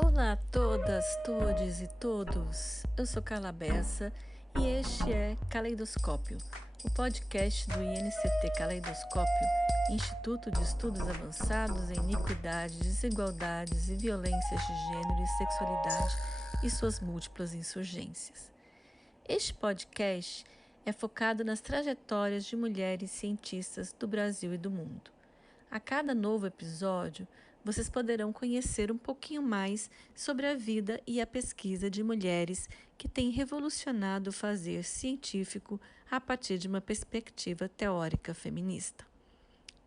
Olá a todas, todes e todos. Eu sou Carla Bessa e este é Caleidoscópio, o podcast do INCT Caleidoscópio, Instituto de Estudos Avançados em Iniquidade, Desigualdades e Violências de Gênero e Sexualidade e suas múltiplas insurgências. Este podcast é focado nas trajetórias de mulheres cientistas do Brasil e do mundo. A cada novo episódio, vocês poderão conhecer um pouquinho mais sobre a vida e a pesquisa de mulheres que têm revolucionado o fazer científico a partir de uma perspectiva teórica feminista.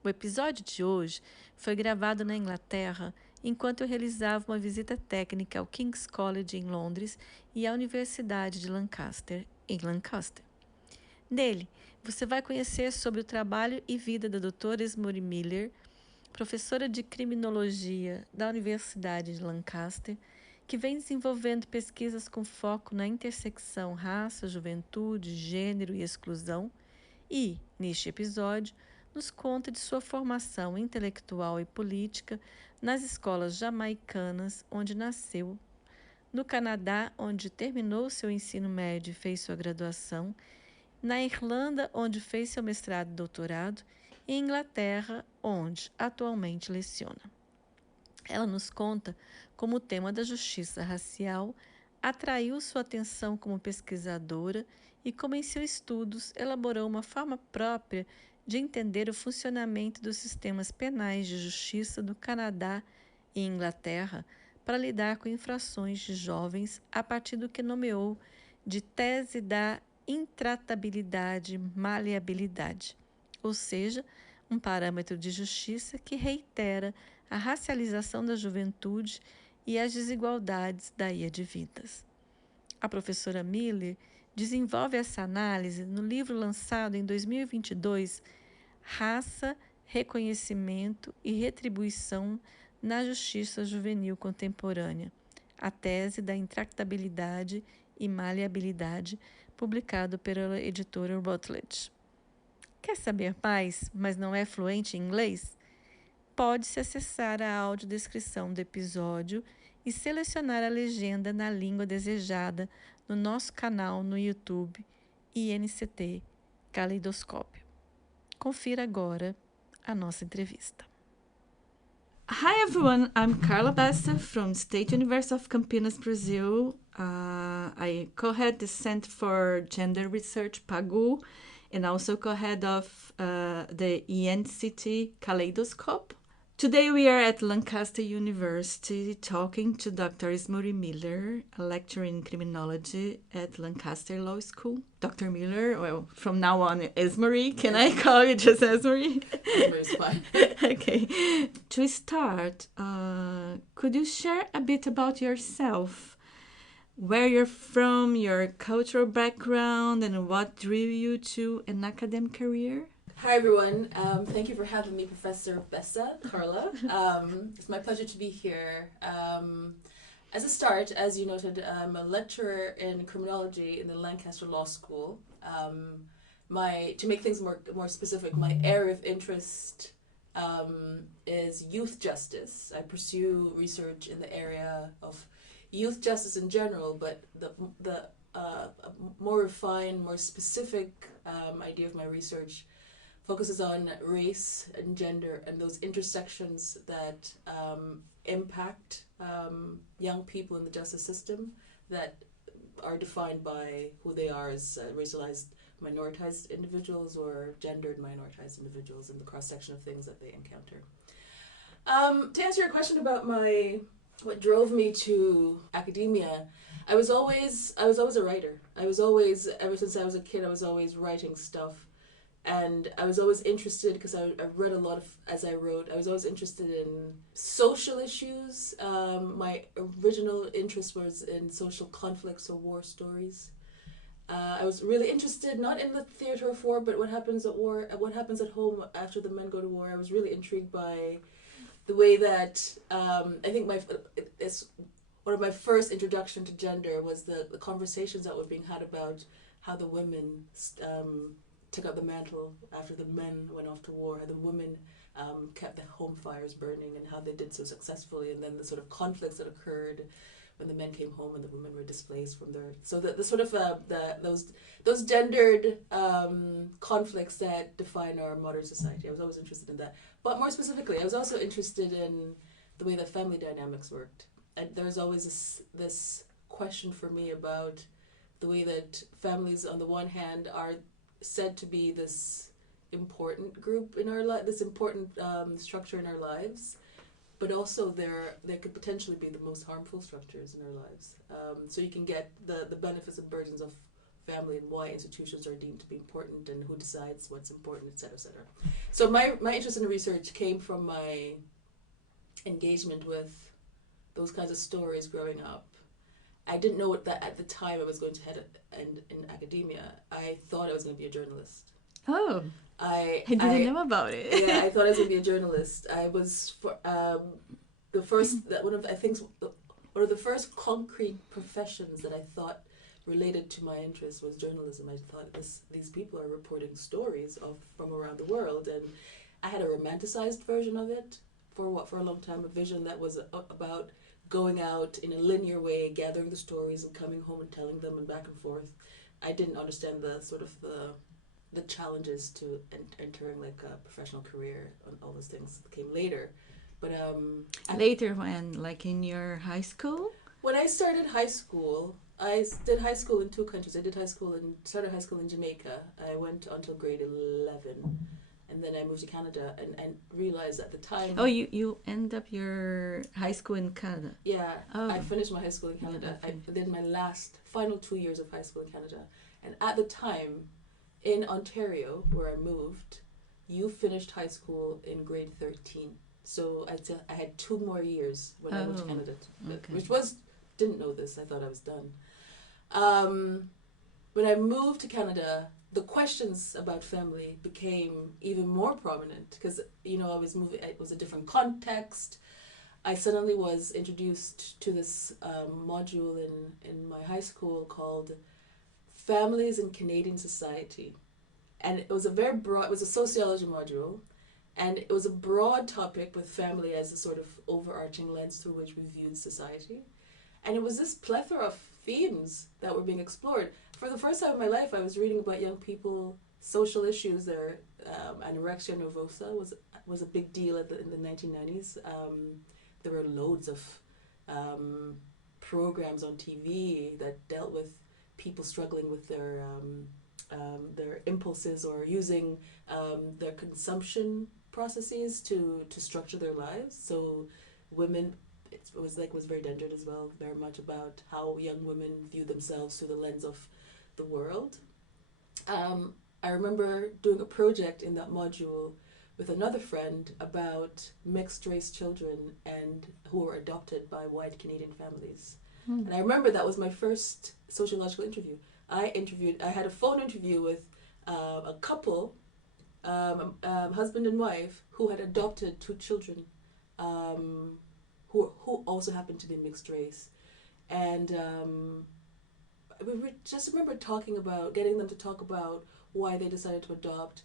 O episódio de hoje foi gravado na Inglaterra enquanto eu realizava uma visita técnica ao King's College em Londres e à Universidade de Lancaster, em Lancaster. Nele, você vai conhecer sobre o trabalho e vida da doutora Esmore Miller, professora de criminologia da Universidade de Lancaster, que vem desenvolvendo pesquisas com foco na intersecção raça, juventude, gênero e exclusão, e, neste episódio, nos conta de sua formação intelectual e política nas escolas jamaicanas, onde nasceu, no Canadá, onde terminou seu ensino médio e fez sua graduação, na Irlanda, onde fez seu mestrado e doutorado, e em Inglaterra, onde atualmente leciona. Ela nos conta como o tema da justiça racial atraiu sua atenção como pesquisadora e como em seus estudos elaborou uma forma própria de entender o funcionamento dos sistemas penais de justiça do Canadá e Inglaterra para lidar com infrações de jovens a partir do que nomeou de tese da intratabilidade-maleabilidade, ou seja, um parâmetro de justiça que reitera a racialização da juventude e as desigualdades daí advindas. A professora Miller desenvolve essa análise no livro lançado em 2022, Raça, Reconhecimento e Retribuição na Justiça Juvenil Contemporânea, a tese da intractabilidade e maleabilidade, publicado pela editora Routledge. Quer saber mais, mas não é fluente em inglês? Pode-se acessar a audiodescrição do episódio e selecionar a legenda na língua desejada no nosso canal no YouTube INCT Caleidoscópio. Confira agora a nossa entrevista. Hi everyone, I'm Carla Bessa from State University of Campinas, Brazil. I co-head the Center for Gender Research, PAGU, and also co-head of the ENCT Kaleidoscope. Today we are at Lancaster University talking to Dr. Esmore Miller, a lecturer in criminology at Lancaster Law School. Dr. Miller, well, from now on, Esmore. Can I call you just Esmore? Esmore's fine. Okay. To start, could you share a bit about yourself? Where you're from, your cultural background, and what drew you to an academic career? Hi everyone. Thank you for having me, Professor Bessa, Carla. It's my pleasure to be here. As a start, as you noted, I'm a lecturer in criminology in the Lancaster Law School. To make things more specific, my area of interest is youth justice. I pursue research in the area of youth justice in general, but the more refined, more specific idea of my research focuses on race and gender and those intersections that impact young people in the justice system that are defined by who they are as racialized minoritized individuals or gendered minoritized individuals in the cross-section of things that they encounter. To answer your question about what drove me to academia, I was always a writer. Ever since I was a kid, I was always writing stuff. And I was always interested, because I read a lot of, as I wrote, I was always interested in social issues. My original interest was in social conflicts or war stories. I was really interested, not in the theater of war, but what happens at war, what happens at home after the men go to war. I was really intrigued by the way that, I think it's one of my first introduction to gender was the conversations that were being had about how the women took up the mantle after the men went off to war, how the women kept the home fires burning and how they did so successfully, and then the sort of conflicts that occurred when the men came home and the women were displaced from their, so the sort of those gendered conflicts that define our modern society. I was always interested in that, but more specifically, I was also interested in the way that family dynamics worked. And there's always this question for me about the way that families, on the one hand, are said to be this important group in our life, this important structure in our lives, but also they could potentially be the most harmful structures in our lives. So you can get the benefits and burdens of family and why institutions are deemed to be important and who decides what's important, et cetera, et cetera. So my interest in the research came from my engagement with those kinds of stories growing up. I didn't know that at the time I was going to head in academia. I thought I was going to be a journalist. Oh, I didn't know about it. Yeah, I thought I was going to be a journalist. I was the first that one of the first concrete professions that I thought related to my interest was journalism. I thought these people are reporting stories from around the world, and I had a romanticized version of it for a long time, a vision that was about going out in a linear way, gathering the stories and coming home and telling them and back and forth. I didn't understand the sort of the challenges to entering like a professional career, and all those things came later. But later, when, like in your high school? When I started high school, I did high school in two countries. I started high school in Jamaica. I went until grade 11. And then I moved to Canada and realized at the time... Oh, you end up your high school in Canada? Yeah. Oh. I finished my high school in Canada. I did my final 2 years of high school in Canada. And at the time, in Ontario, where I moved, you finished high school in grade 13. So I had 2 more years when I moved to Canada. Okay. Didn't know this. I thought I was done. When I moved to Canada, the questions about family became even more prominent because, I was moving, it was a different context. I suddenly was introduced to this module in my high school called Families in Canadian Society. And it was it was a sociology module, and it was a broad topic with family as a sort of overarching lens through which we viewed society. And it was this plethora of themes that were being explored. For the first time in my life, I was reading about young people, social issues. Anorexia nervosa was a big deal in the 1990s. There were loads of programs on TV that dealt with people struggling with their impulses or using their consumption processes to structure their lives. So women... It was very gendered as well, very much about how young women view themselves through the lens of the world. I remember doing a project in that module with another friend about mixed race children and who were adopted by white Canadian families. And I remember that was my first sociological interview. I had a phone interview with a couple, husband and wife, who had adopted 2 children, who also happened to be mixed race. And we just remember getting them to talk about why they decided to adopt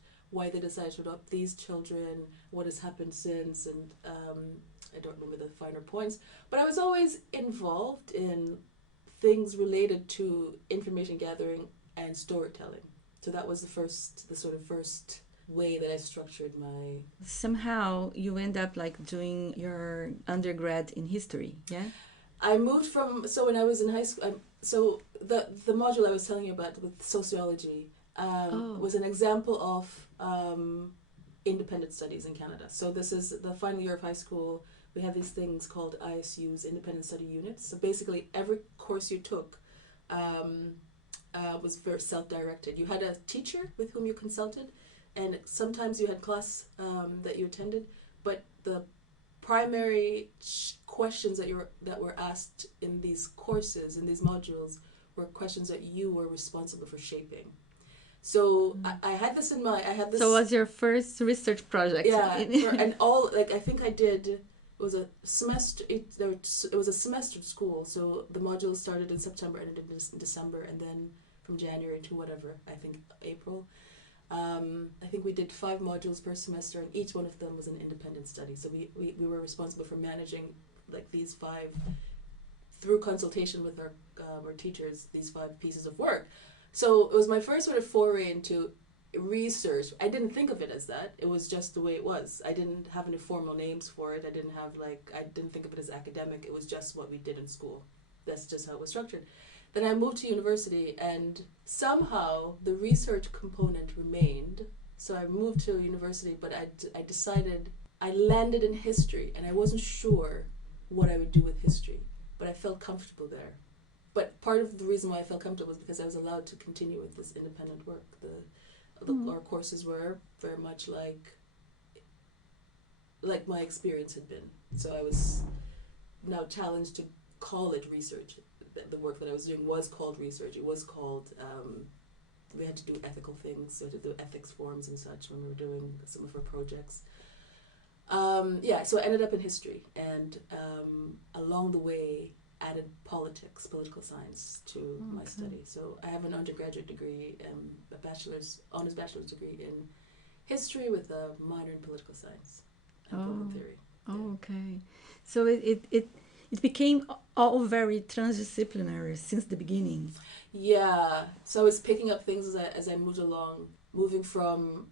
these children, what has happened since, and I don't remember the finer points. But I was always involved in things related to information gathering and storytelling. So that was the sort of first way that I structured my... Somehow you end up like doing your undergrad in history, yeah? I moved so when I was in high school, so the module I was telling you about with sociology was an example of independent studies in Canada. So this is the final year of high school. We have these things called ISUs, independent study units. So basically every course you took was very self-directed. You had a teacher with whom you consulted, and sometimes you had class that you attended, but the primary questions that were asked in these courses, in these modules, were questions that you were responsible for shaping. So I had this in mind. So it was your first research project? Yeah, I think I did. It was a semester. It was a semester school. So the module started in September, ended in December, and then from January to whatever, I think April. I think we did 5 modules per semester, and each one of them was an independent study. So we were responsible for managing like these 5, through consultation with our teachers, these 5 pieces of work. So it was my first sort of foray into research. I didn't think of it as that. It was just the way it was. I didn't have any formal names for it. I didn't think of it as academic. It was just what we did in school. That's just how it was structured. Then I moved to university, and somehow the research component remained. So I moved to university, but I decided, I landed in history, and I wasn't sure what I would do with history, but I felt comfortable there. But part of the reason why I felt comfortable was because I was allowed to continue with this independent work. Our courses were very much like my experience had been. So I was now challenged to call it research. The work that I was doing was called research. It was called, we had to do ethical things, so to do ethics forms and such when we were doing some of our projects. So I ended up in history, and along the way added political science to my study. So I have an undergraduate degree, honors bachelor's degree in history with a minor in political science and political theory. Oh, okay. So it became all very transdisciplinary since the beginning. Yeah. So I was picking up things as I moved along, moving from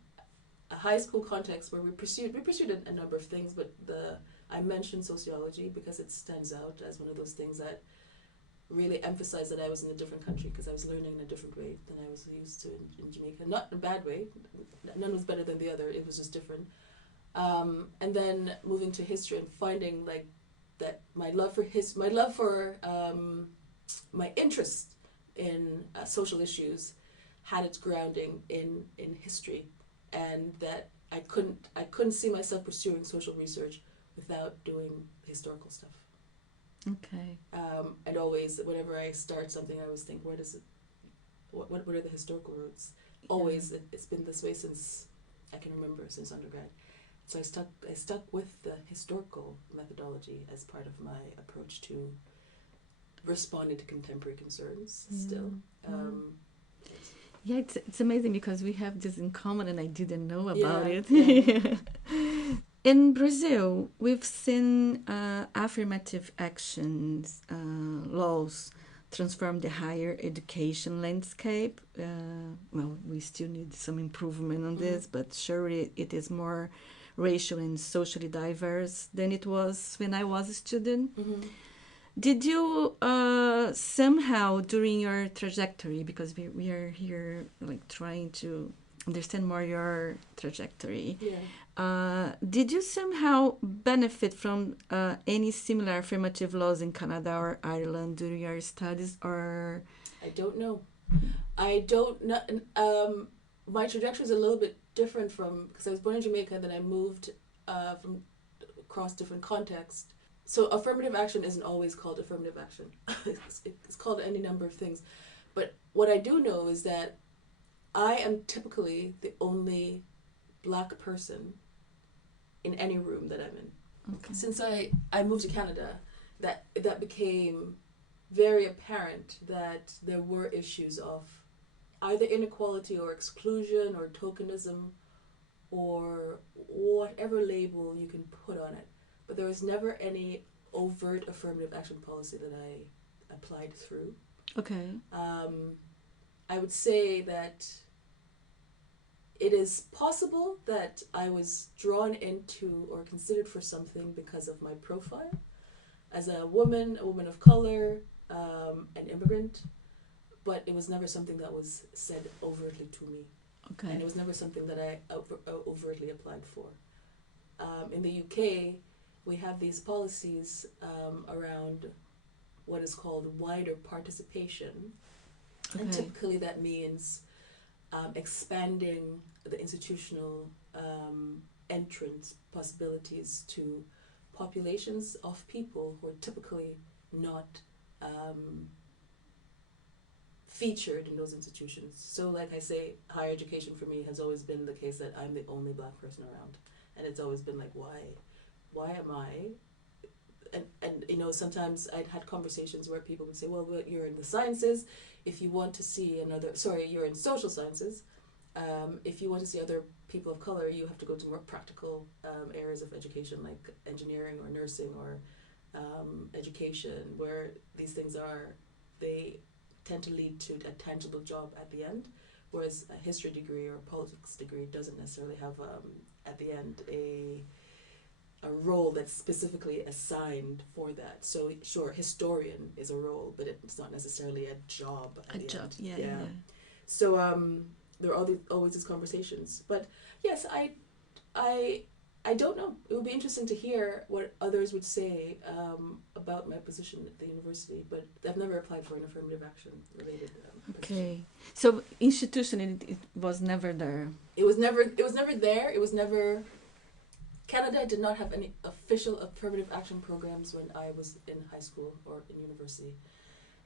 a high school context where we pursued a number of things, but I mentioned sociology because it stands out as one of those things that really emphasized that I was in a different country, because I was learning in a different way than I was used to in Jamaica. Not in a bad way. None was better than the other. It was just different. And then moving to history and finding like that my interest in social issues had its grounding in history, and that I couldn't see myself pursuing social research without doing historical stuff. Okay. And always, whenever I start something, I always think, what are the historical roots? Always, it's been this way since I can remember, since undergrad. So I stuck with the historical methodology as part of my approach to responding to contemporary concerns. Still. Yeah, it's amazing because we have this in common, and I didn't know about it. Yeah. In Brazil, we've seen affirmative actions laws transform the higher education landscape. Well, we still need some improvement on this, but surely it is more racial and socially diverse than it was when I was a student. Mm-hmm. Did you somehow during your trajectory, because we are here like trying to understand more your trajectory, did you somehow benefit from any similar affirmative laws in Canada or Ireland during your studies, or? I don't know. I don't know. My trajectory is a little bit different because I was born in Jamaica, then I moved from across different contexts. So affirmative action isn't always called affirmative action. It's called any number of things. But what I do know is that I am typically the only Black person in any room that I'm in. Okay. Since I moved to Canada, that became very apparent that there were issues of either inequality or exclusion or tokenism or whatever label you can put on it. But there was never any overt affirmative action policy that I applied through. Okay. I would say that it is possible that I was drawn into or considered for something because of my profile as a woman of color, an immigrant, but it was never something that was said overtly to me. Okay. And it was never something that I overtly applied for. In the UK, we have these policies around what is called wider participation. Okay. And typically that means expanding the institutional entrance possibilities to populations of people who are typically not featured in those institutions. So like I say, higher education for me has always been the case that I'm the only Black person around. And it's always been like, why am I? And you know, sometimes I'd had conversations where people would say, well, you're in the sciences. If you want to see you're in social sciences. if you want to see other people of color, you have to go to more practical areas of education, like engineering or nursing or education, where these things are, they tend to lead to a tangible job at the end, whereas a history degree or a politics degree doesn't necessarily have at the end a role that's specifically assigned for that. So sure, historian is a role, but it's not necessarily a job at the end. Yeah. So there are always these conversations. But yes, I don't know. It would be interesting to hear what others would say about my position at the university, but I've never applied for an affirmative action related Okay. So institutionally, it was never there. It was never there. It was never. Canada did not have any official affirmative action programs when I was in high school or in university.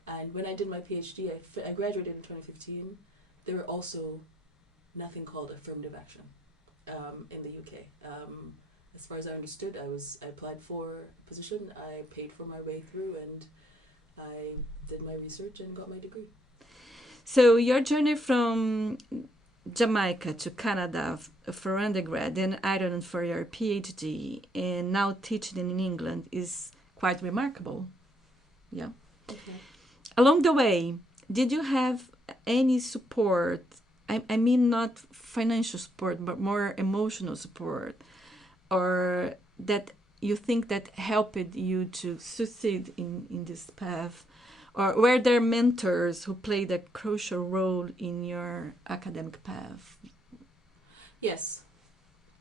And when I did my PhD, I graduated in 2015. There were also nothing called affirmative action in the UK. As far as I understood, I applied for a position, I paid for my way through, and I did my research and got my degree. So your journey from Jamaica to Canada for undergrad, then Ireland for your PhD, and now teaching in England is quite remarkable. Yeah. Okay. Along the way, did you have any support? I mean, not financial support, but more emotional support, or that you think that helped you to succeed in this path? Or were there mentors who played a crucial role in your academic path? Yes.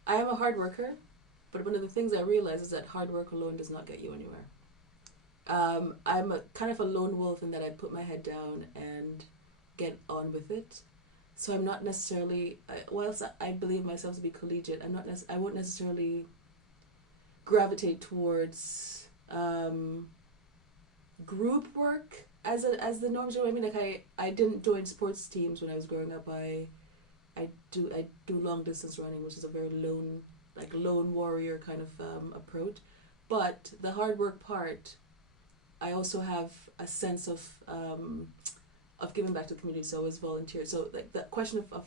I am a hard worker, but one of the things I realize is that hard work alone does not get you anywhere. I'm a kind of a lone wolf in that I put my head down and get on with it. So I'm not necessarily, whilst I believe myself to be collegiate, I won't necessarily gravitate towards group work as the norm. I mean, like I didn't join sports teams when I was growing up. I do long distance running, which is a very lone warrior kind of approach. But the hard work part, I also have a sense of giving back to the community. So as volunteer, so like the question of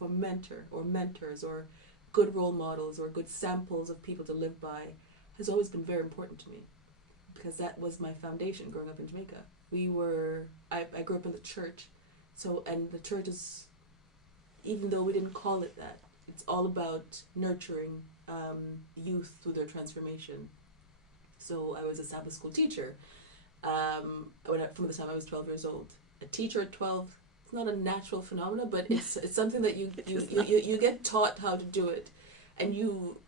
a mentor or mentors or good role models or good samples of people to live by has always been very important to me, because that was my foundation growing up in Jamaica. I grew up in the church, and the church is, even though we didn't call it that, it's all about nurturing youth through their transformation. So I was a Sabbath school teacher from the time I was 12 years old. A teacher at 12, it's not a natural phenomenon, but it's something that you get taught how to do it. And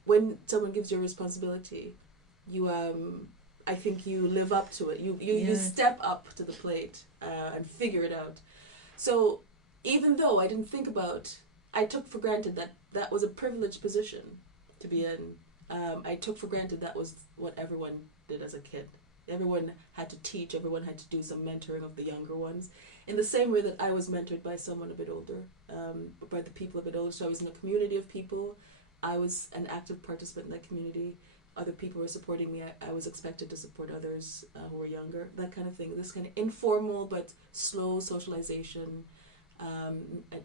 when someone gives you a responsibility, I think you live up to it. You step up to the plate and figure it out. So even though I didn't think about, I took for granted that was a privileged position to be in. I took for granted that was what everyone did as a kid. Everyone had to teach, everyone had to do some mentoring of the younger ones. In the same way that I was mentored by someone a bit older, by the people a bit older. So I was in a community of people. I was an active participant in that community. Other people were supporting me. I was expected to support others who were younger. That kind of thing. This kind of informal but slow socialization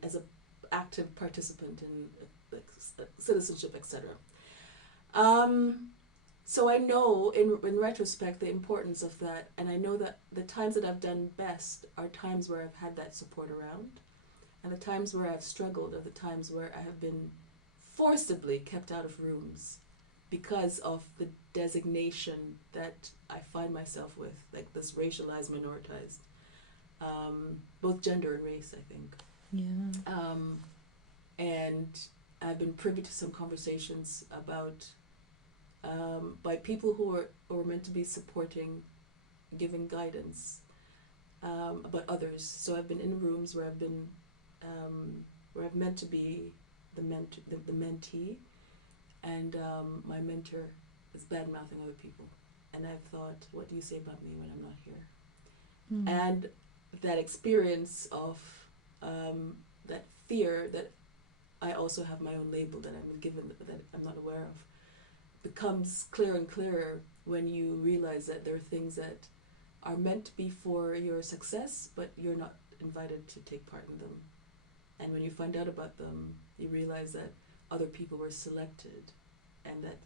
as an active participant in citizenship, etc. So I know in retrospect the importance of that, and I know that the times that I've done best are times where I've had that support around, and the times where I've struggled are the times where I have been forcibly kept out of rooms because of the designation that I find myself with, like this racialized, minoritized, both gender and race, I think. Yeah. And I've been privy to some conversations about by people who are meant to be supporting, giving guidance about others. So I've been in rooms where where I've meant to be the mentee, and my mentor is bad mouthing other people, and I've thought, what do you say about me when I'm not here? And that experience of that fear that I also have my own label that I'm given that I'm not aware of becomes clearer and clearer when you realize that there are things that are meant to be for your success, but you're not invited to take part in them. And when you find out about them, you realize that other people were selected, and that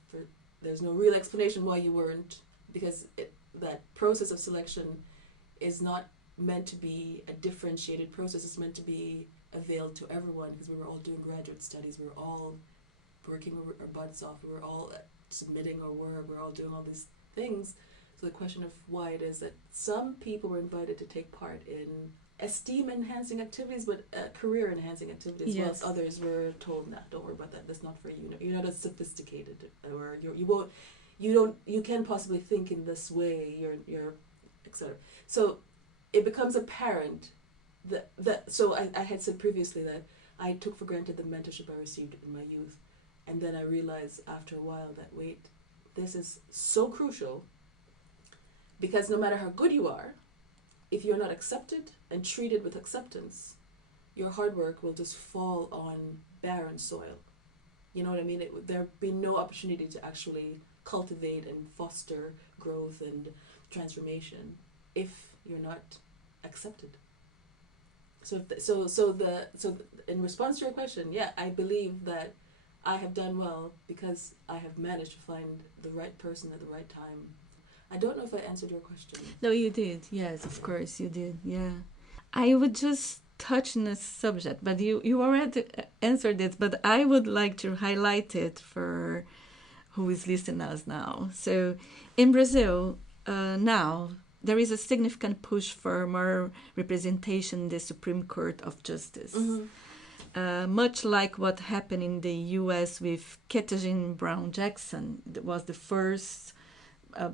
there's no real explanation why you weren't, because that process of selection is not meant to be a differentiated process. It's meant to be availed to everyone, because we were all doing graduate studies. We were all working our butts off. We were all submitting our work. We were all doing all these things. So the question of why it is that some people were invited to take part in esteem-enhancing activities, but career-enhancing activities, Yes. whilst others were told, "Nah, don't worry about that. That's not for you. You're not as sophisticated, or you can't possibly think in this way. You're, etc." So it becomes apparent that so I had said previously that I took for granted the mentorship I received in my youth, and then I realized after a while that wait, this is so crucial, because no matter how good you are, if you're not accepted and treated with acceptance, your hard work will just fall on barren soil. You know what I mean? There'll be no opportunity to actually cultivate and foster growth and transformation if you're not accepted. So in response to your question, yeah, I believe that I have done well because I have managed to find the right person at the right time. I don't know if I answered your question. No, you did. Yes, of course you did. Yeah. I would just touch on this subject, but you already answered it, but I would like to highlight it for who is listening us now. So in Brazil, now, there is a significant push for more representation in the Supreme Court of Justice. Mm-hmm. Much like what happened in the U.S. with Ketanji Brown Jackson, that was the first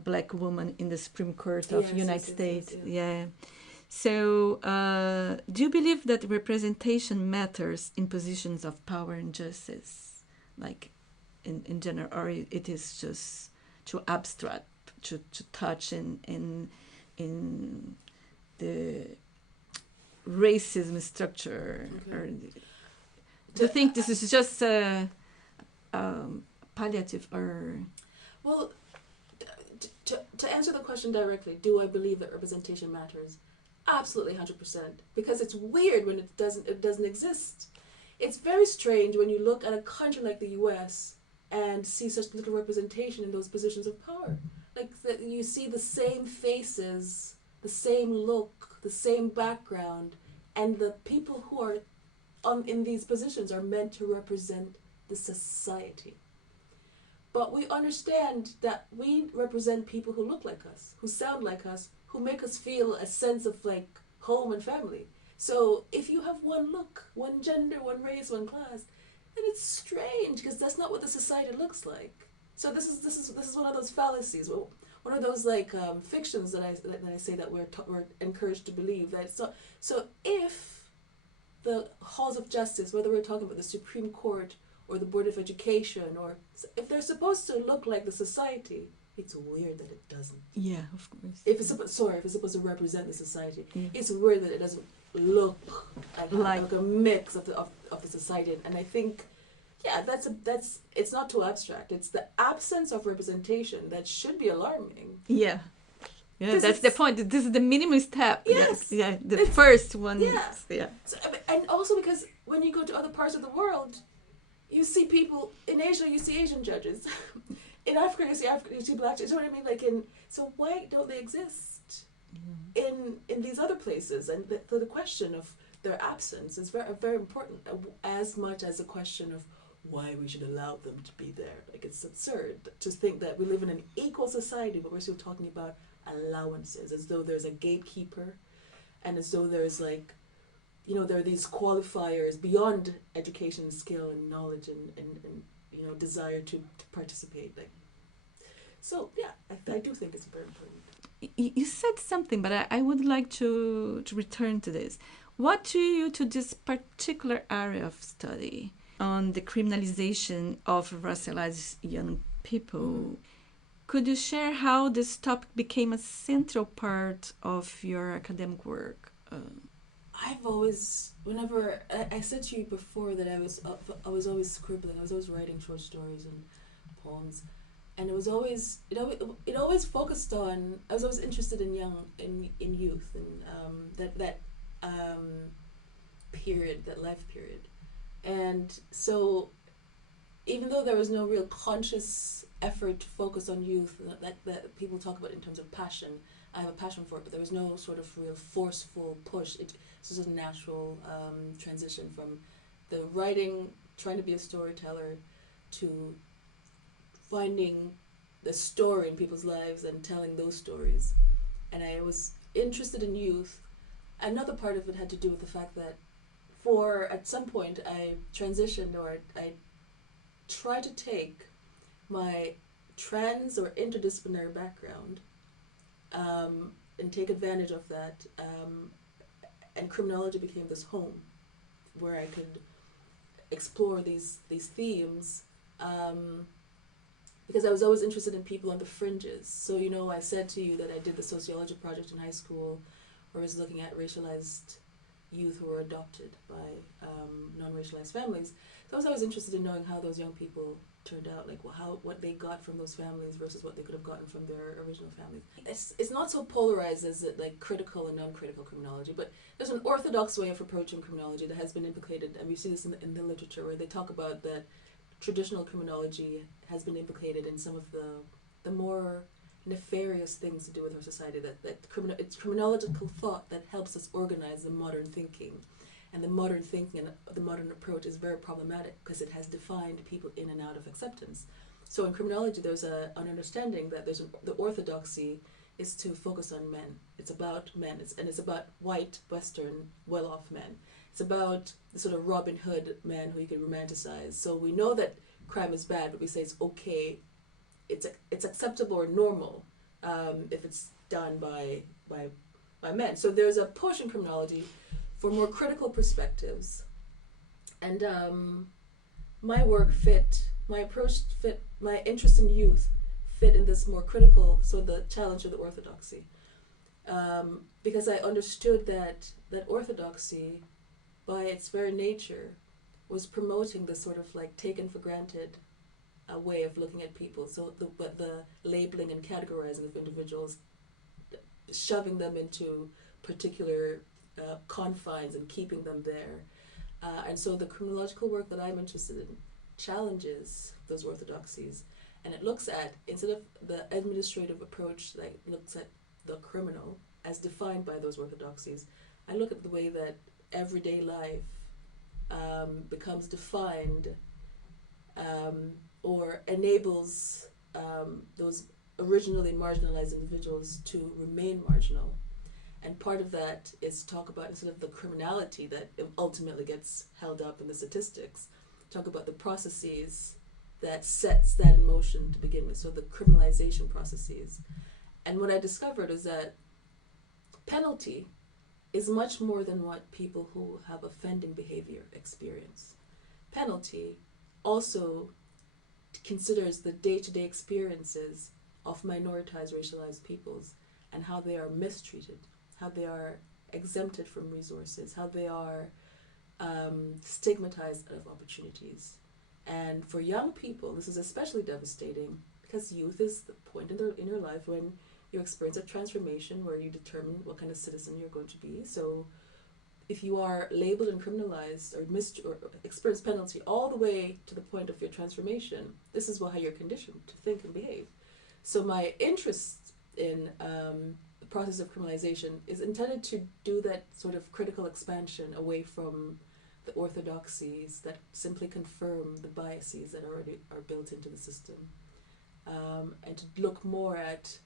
black woman in the Supreme Court of United States. Yes. Yeah. So, do you believe that representation matters in positions of power and justice, like in general, or it is just too abstract to touch in the racism structure? Okay. Or do you think this is just palliative or? Well, to answer the question directly, do I believe that representation matters? Absolutely, 100%. Because it's weird when it doesn't exist. It's very strange when you look at a country like the U.S. and see such little representation in those positions of power. Like that, you see the same faces, the same look, the same background, and the people who are in these positions are meant to represent the society. But we understand that we represent people who look like us, who sound like us, who make us feel a sense of like home and family. So if you have one look, one gender, one race, one class, then it's strange because that's not what the society looks like. So this is one of those fallacies, one of those like fictions that I say that we're encouraged to believe that. So if the halls of justice, whether we're talking about the Supreme Court or the Board of Education, or if they're supposed to look like the society, it's weird that it doesn't. Yeah, of course. If it's supposed to represent the society, it's weird that it doesn't look like a mix of the society. And I think, yeah, that's it's not too abstract. It's the absence of representation that should be alarming. Yeah. Yeah, that's the point. This is the minimum step. Yes. Yeah, the first one. Yeah. Yeah. So, and also because when you go to other parts of the world, you see people in Asia. You see Asian judges. In Africa, you see black judges. You know what I mean? Like so why don't they exist in these other places? And the question of their absence is very very important, as much as the question of why we should allow them to be there. Like it's absurd to think that we live in an equal society, but we're still talking about allowances, as though there's a gatekeeper, and as though there's like, there are these qualifiers beyond education, skill, and knowledge, and desire to participate. Like, so yeah, I do think it's very important. You said something, but I would like to return to this. What drew you to this particular area of study on the criminalization of racialized young people? Could you share how this topic became a central part of your academic work? I've always, whenever I said to you before that I was always scribbling. I was always writing short stories and poems, and it always focused on. I was always interested in youth, and period, that life period. And so even though there was no real conscious effort to focus on youth that people talk about in terms of passion, I have a passion for it, but there was no sort of real forceful push. This was a natural transition from the writing, trying to be a storyteller, to finding the story in people's lives and telling those stories. And I was interested in youth. Another part of it had to do with the fact that at some point I transitioned, or I tried to take my trans or interdisciplinary background and take advantage of that, and criminology became this home where I could explore these themes, because I was always interested in people on the fringes. So, I said to you that I did the sociology project in high school where I was looking at racialized youth who were adopted by non-racialized families. So I was always interested in knowing how those young people turned out, like what they got from those families versus what they could have gotten from their original families. It's not so polarized as it, like critical and non-critical criminology, but there's an orthodox way of approaching criminology that has been implicated, and we see this in the literature where they talk about that traditional criminology has been implicated in some of the more nefarious things to do with our society, it's criminological thought that helps us organize the modern thinking. And the modern thinking and the modern approach is very problematic because it has defined people in and out of acceptance. So in criminology, there's an understanding that the orthodoxy is to focus on men. It's about men, it's about white, Western, well-off men. It's about the sort of Robin Hood men who you can romanticize. So we know that crime is bad, but we say it's okay, it's acceptable or normal if it's done by men. So there's a push in criminology for more critical perspectives, and my approach fit, my interest in youth fit in this more critical, so the challenge of the orthodoxy, because I understood that orthodoxy, by its very nature, was promoting this sort of like taken for granted way of looking at people. So the labeling and categorizing of individuals, shoving them into particular confines and keeping them there. And so the criminological work that I'm interested in challenges those orthodoxies, and it looks at, instead of the administrative approach that looks at the criminal as defined by those orthodoxies, I look at the way that everyday life becomes defined or enables those originally marginalized individuals to remain marginal. And part of that is talk about, instead of the criminality that ultimately gets held up in the statistics, talk about the processes that sets that in motion to begin with, so the criminalization processes. And what I discovered is that penalty is much more than what people who have offending behavior experience. Penalty also considers the day-to-day experiences of minoritized, racialized peoples and how they are mistreated, how they are exempted from resources, how they are stigmatized out of opportunities. And for young people, this is especially devastating because youth is the point in your life when you experience a transformation where you determine what kind of citizen you're going to be. So if you are labeled and criminalized or experience penalty all the way to the point of your transformation, this is how you're conditioned to think and behave. So my interest in the process of criminalization is intended to do that sort of critical expansion away from the orthodoxies that simply confirm the biases that already are built into the system, and to look more at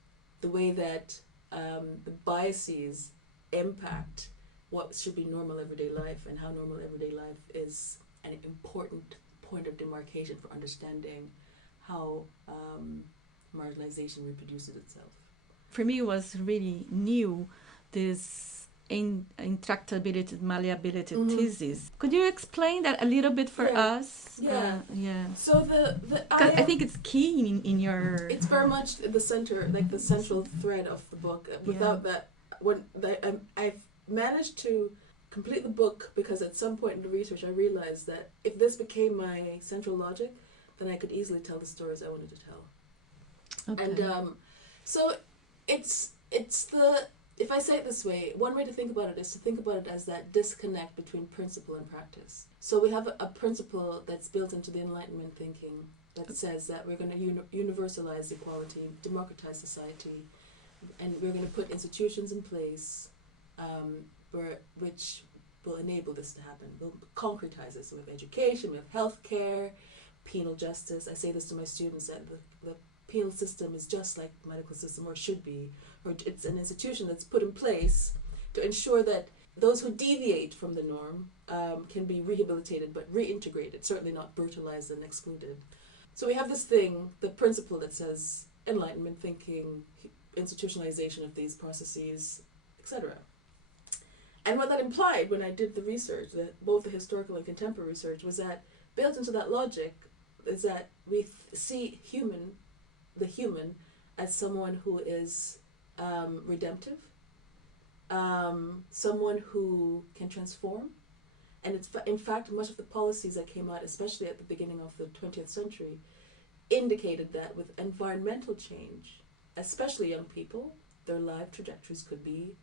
the way that the biases impact what should be normal everyday life, and how normal everyday life is an important point of demarcation for understanding how marginalization reproduces itself. For me, it was really new, this intractability, malleability thesis. Could you explain that a little bit for us? Yeah. So I think it's key in your... It's very much the center, like the central thread of the book. Without that, I've managed to complete the book because at some point in the research I realized that if this became my central logic, then I could easily tell the stories I wanted to tell. Okay. And so it's if I say it this way, one way to think about it is to think about it as that disconnect between principle and practice. So we have a principle that's built into the Enlightenment thinking that says that we're going to universalize equality, democratize society, and we're going to put institutions in place which will enable this to happen. We'll concretize this. So we have education, we have healthcare, penal justice. I say this to my students that the penal system is just like the medical system, or should be, or it's an institution that's put in place to ensure that those who deviate from the norm can be rehabilitated but reintegrated, certainly not brutalized and excluded. So we have this thing, the principle that says Enlightenment thinking, institutionalization of these processes, etc. And what that implied when I did the research, both the historical and contemporary research, was that built into that logic is that we see the human as someone who is redemptive, someone who can transform. And it's, in fact, much of the policies that came out, especially at the beginning of the 20th century, indicated that with environmental change, especially young people, their life trajectories could be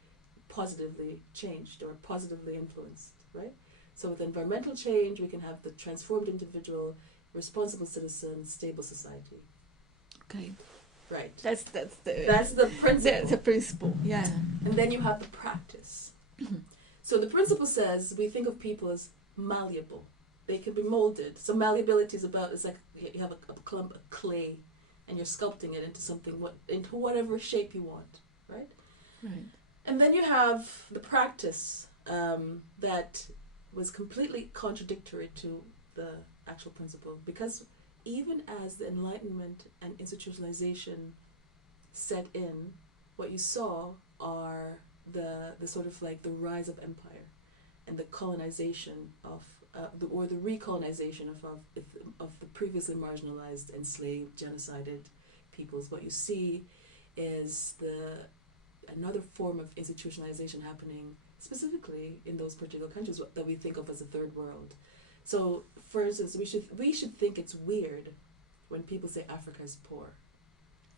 positively changed or positively influenced, right? So with environmental change, we can have the transformed individual, responsible citizen, stable society. Okay. Right. That's the principle. That's the principle. Yeah. And then you have the practice. So the principle says we think of people as malleable. They can be molded. So malleability is about, it's like you have a clump of clay and you're sculpting it into something, into whatever shape you want, right? Right. And then you have the practice that was completely contradictory to the actual principle, because even as the Enlightenment and institutionalization set in, what you saw are the sort of like the rise of empire and the colonization of the recolonization of the previously marginalized, enslaved, genocided peoples. What you see is another form of institutionalization happening specifically in those particular countries that we think of as the third world. So, for instance, we should think it's weird when people say Africa is poor.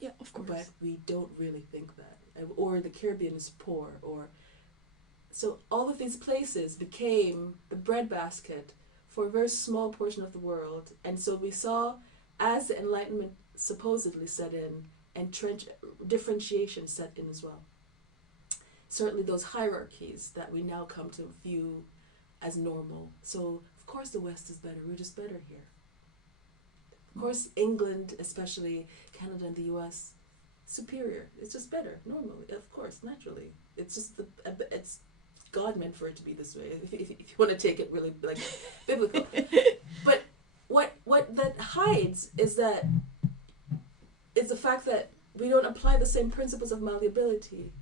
Yeah, of course. But we don't really think that. Or the Caribbean is poor. So all of these places became the breadbasket for a very small portion of the world. And so we saw, as the Enlightenment supposedly set in, and differentiation set in as well. Certainly those hierarchies that we now come to view as normal. So, of course the West is better. We're just better here. Of course, England, especially Canada and the US, superior. It's just better, normally, of course, naturally. It's just it's God meant for it to be this way. If you want to take it really like biblical, but what that hides is the fact that we don't apply the same principles of malleability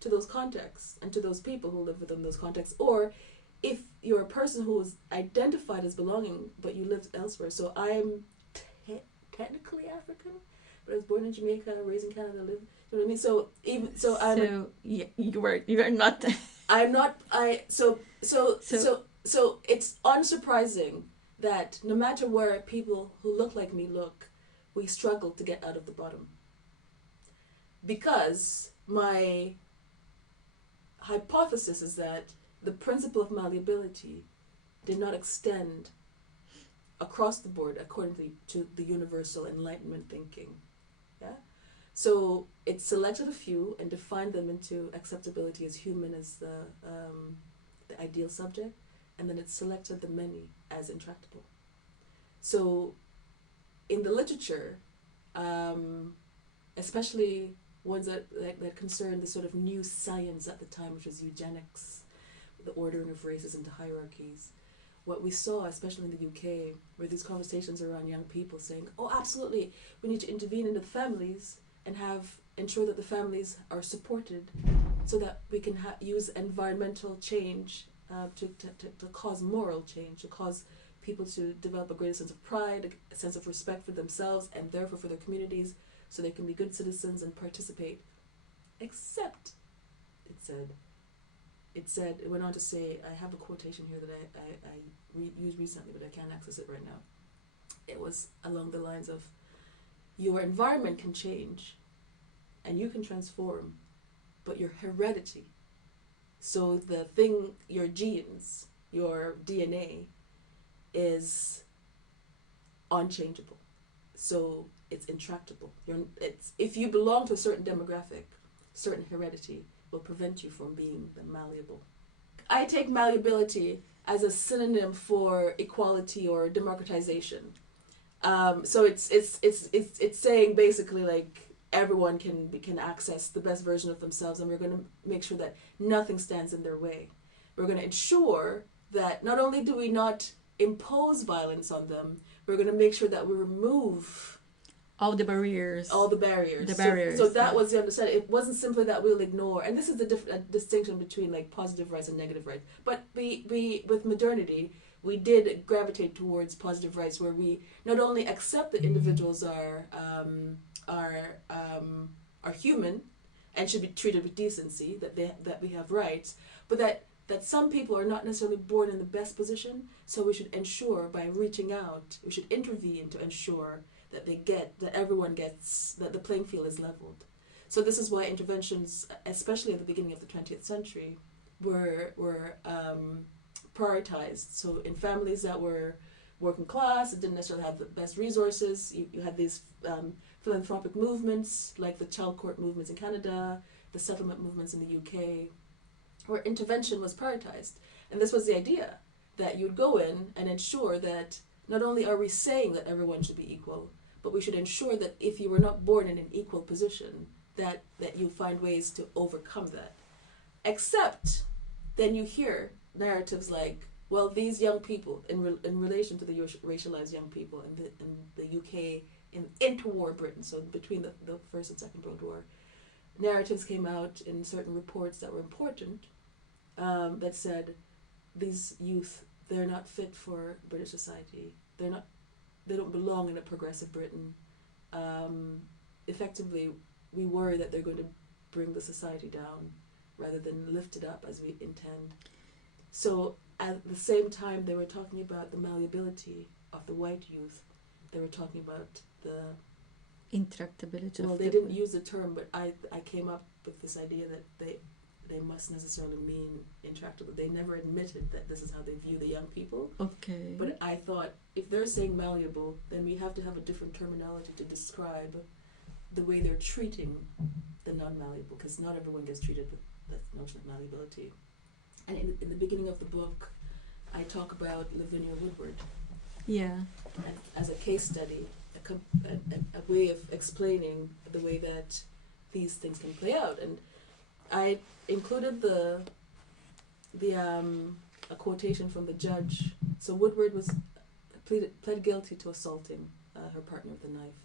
to those contexts and to those people who live within those contexts, or if you're a person who is identified as belonging but you live elsewhere. So I'm technically African, but I was born in Jamaica, raised in Canada, live. You know what I mean? So you are not. I'm not. So it's unsurprising that no matter where people who look like me look, we struggle to get out of the bottom. Because my hypothesis is that the principle of malleability did not extend across the board according to the universal Enlightenment thinking. Yeah? So it selected a few and defined them into acceptability as human as the ideal subject, and then it selected the many as intractable. So in the literature, especially ones that concern the sort of new science at the time, which was eugenics, the ordering of races into hierarchies, what we saw, especially in the UK, were these conversations around young people saying, oh, absolutely, we need to intervene in the families and ensure that the families are supported so that we can use environmental change to cause moral change, to cause people to develop a greater sense of pride, a sense of respect for themselves and therefore for their communities, so they can be good citizens and participate. Except, it went on to say, I have a quotation here that I used recently, but I can't access it right now. It was along the lines of, your environment can change and you can transform, but your heredity. So the thing, your genes, your DNA, is unchangeable. So it's intractable. If you belong to a certain demographic, certain heredity will prevent you from being malleable. I take malleability as a synonym for equality or democratization. So it's saying basically like everyone can access the best version of themselves, and we're going to make sure that nothing stands in their way. We're going to ensure that not only do we not impose violence on them, we're going to make sure that we remove all the barriers. So that was the understanding. It wasn't simply that we'll ignore, and this is the distinction between like positive rights and negative rights. But we with modernity, we did gravitate towards positive rights, where we not only accept that individuals are human and should be treated with decency, that we have rights, but that some people are not necessarily born in the best position. So we should ensure, by reaching out, we should intervene to ensure that everyone gets, that the playing field is leveled. So this is why interventions, especially at the beginning of the 20th century, were prioritized. So in families that were working class, that didn't necessarily have the best resources, you had these philanthropic movements like the child court movements in Canada, the settlement movements in the UK, where intervention was prioritized. And this was the idea, that you'd go in and ensure that not only are we saying that everyone should be equal, but we should ensure that if you were not born in an equal position, that you find ways to overcome that. Except then you hear narratives like, well, these young people, in relation to the racialized young people in the UK, in interwar Britain, so between the First and Second World War, narratives came out in certain reports that were important, that said, these youth, they're not fit for British society. They don't belong in a progressive Britain. Effectively, we worry that they're going to bring the society down rather than lift it up as we intend. So at the same time they were talking about the malleability of the white youth, they were talking about the intractability. Well, they didn't use the term, but I came up with this idea that they must necessarily mean intractable. They never admitted that this is how they view the young people. Okay. But I thought, if they're saying malleable, then we have to have a different terminology to describe the way they're treating the non-malleable, because not everyone gets treated with that notion of malleability. And in the beginning of the book, I talk about Lavinia Woodward. Yeah. And as a case study, a way of explaining the way that these things can play out. And I included a quotation from the judge. So Woodward pled guilty to assaulting her partner with a knife.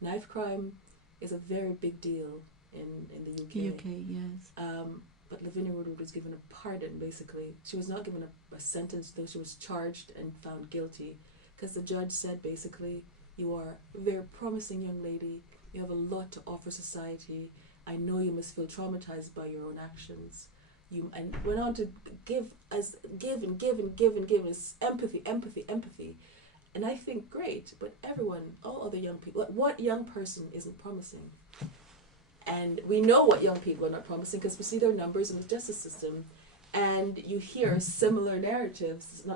Knife crime is a very big deal in the UK. UK, yes. But Lavinia Woodward was given a pardon, basically. She was not given a sentence, though she was charged and found guilty, because the judge said, basically, you are a very promising young lady. You have a lot to offer society. I know you must feel traumatized by your own actions. And went on to give as empathy. And I think, great, but all other young people, what young person isn't promising? And we know what young people are not promising because we see their numbers in the justice system, and you hear similar narratives,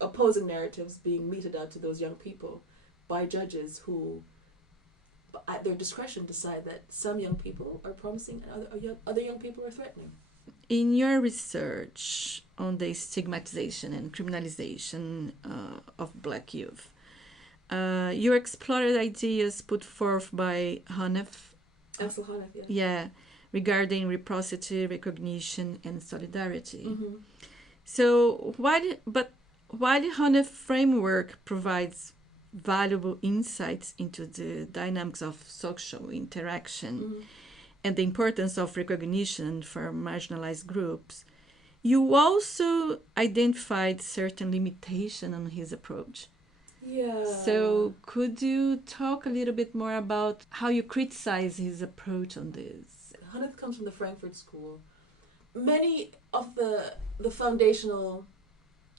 opposing narratives being meted out to those young people by judges who, at their discretion, decide that some young people are promising and other young people are threatening. In your research on the stigmatization and criminalization of Black youth, you explored ideas put forth by Hanif. Ansel Hanif, yeah. Yeah, regarding reciprocity, recognition, and solidarity. Mm-hmm. So, while the Hanif framework provides valuable insights into the dynamics of social interaction, mm-hmm. and the importance of recognition for marginalized groups, you also identified certain limitations on his approach. Yeah. So could you talk a little bit more about how you criticize his approach on this? Hanif comes from the Frankfurt School. Many of the foundational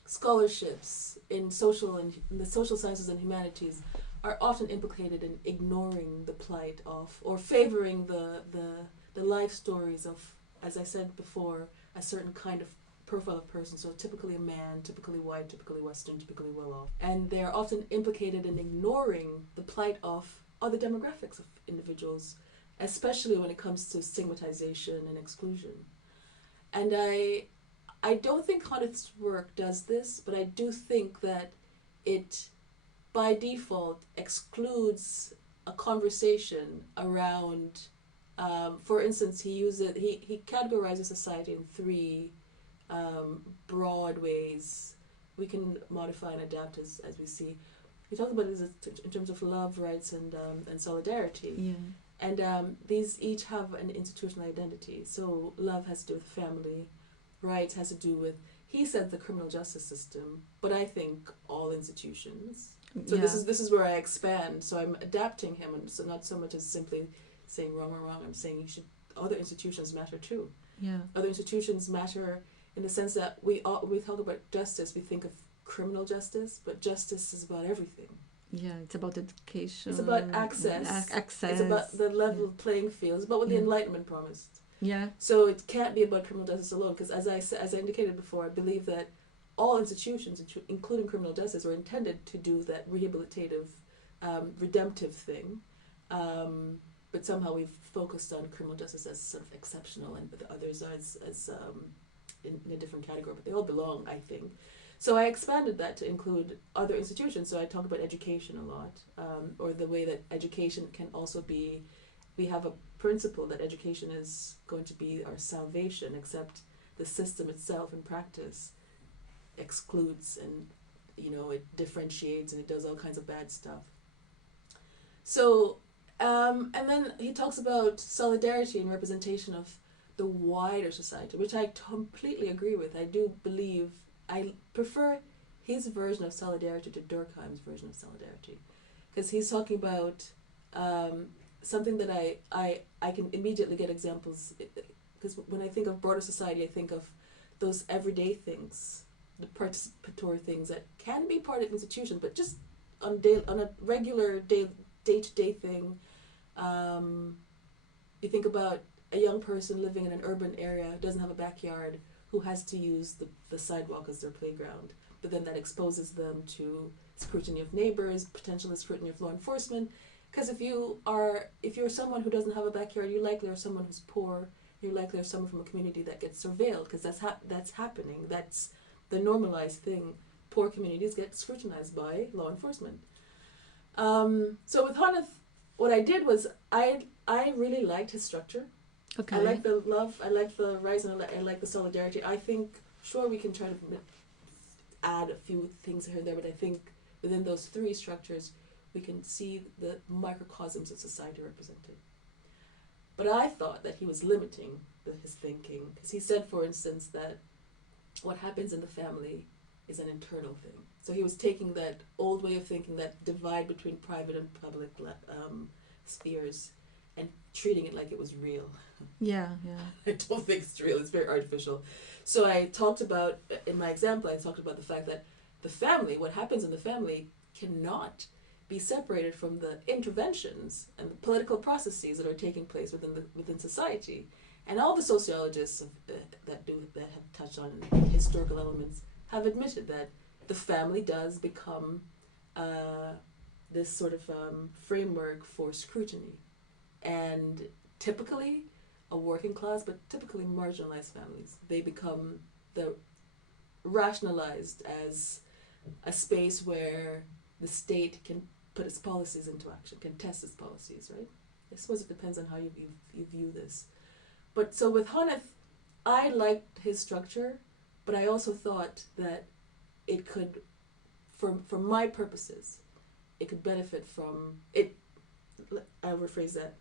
scholarships in the social sciences and humanities are often implicated in ignoring the plight of, or favoring the the life stories of, as I said before, a certain kind of profile of person, so typically a man, typically white, typically Western, typically well off. And they are often implicated in ignoring the plight of other demographics of individuals, especially when it comes to stigmatization and exclusion. And I don't think Hannah's work does this, but I do think that it, by default, excludes a conversation around, for instance, he categorizes society in three broad ways. We can modify and adapt as we see. He talks about it in terms of love, rights, and solidarity. Yeah. And these each have an institutional identity. So love has to do with family, rights has to do with, he said, the criminal justice system, but I think all institutions. So Yeah. this is where I expand. So I'm adapting him, and so not so much as simply saying wrong or wrong. I'm saying you should, other institutions matter too. Yeah. Other institutions matter in the sense that we talk about justice, we think of criminal justice, but justice is about everything. Yeah, it's about education. It's about access. Access. It's about the level playing field. It's about what the Yeah. Enlightenment promised. Yeah. So it can't be about criminal justice alone, because as I indicated before, I believe that all institutions, including criminal justice, were intended to do that rehabilitative, redemptive thing. But somehow we've focused on criminal justice as sort of exceptional, and the others as in a different category, but they all belong, I think. So I expanded that to include other institutions. So I talk about education a lot, or the way that education can also be, we have a principle that education is going to be our salvation, except the system itself in practice excludes, and it differentiates, and it does all kinds of bad stuff. So and then he talks about solidarity and representation of the wider society, which I completely agree with. I do believe, I prefer his version of solidarity to Durkheim's version of solidarity, because he's talking about something that I can immediately get examples, because when I think of broader society, I think of those everyday things, the participatory things that can be part of institutions, but just on a regular day-to-day thing. You think about a young person living in an urban area who doesn't have a backyard, who has to use the sidewalk as their playground, but then that exposes them to scrutiny of neighbors, potentially scrutiny of law enforcement. Because if you're someone who doesn't have a backyard, you likely are someone who's poor. You likely are someone from a community that gets surveilled, because that's happening. That's the normalized thing. Poor communities get scrutinized by law enforcement. So with Hannah, what I did was I really liked his structure. Okay. I like the love, I like the rise, and I like the solidarity. I think, sure, we can try to add a few things here and there, but I think within those three structures, we can see the microcosms of society represented. But I thought that he was limiting his thinking, because he said, for instance, that what happens in the family is an internal thing. So he was taking that old way of thinking, that divide between private and public spheres, and treating it like it was real. Yeah. I don't think it's real. It's very artificial. So I talked about, in my example, I talked about the fact that the family, what happens in the family, cannot be separated from the interventions and the political processes that are taking place within society. And all the sociologists that have touched on historical elements have admitted that the family does become this sort of framework for scrutiny. And typically, a working class, but typically marginalized families, they become rationalized as a space where the state can put its policies into action, can test its policies, right? I suppose it depends on how you view this. But so with Hanneth, I liked his structure, but I also thought that it could, for my purposes, it could benefit from it. I'll rephrase that.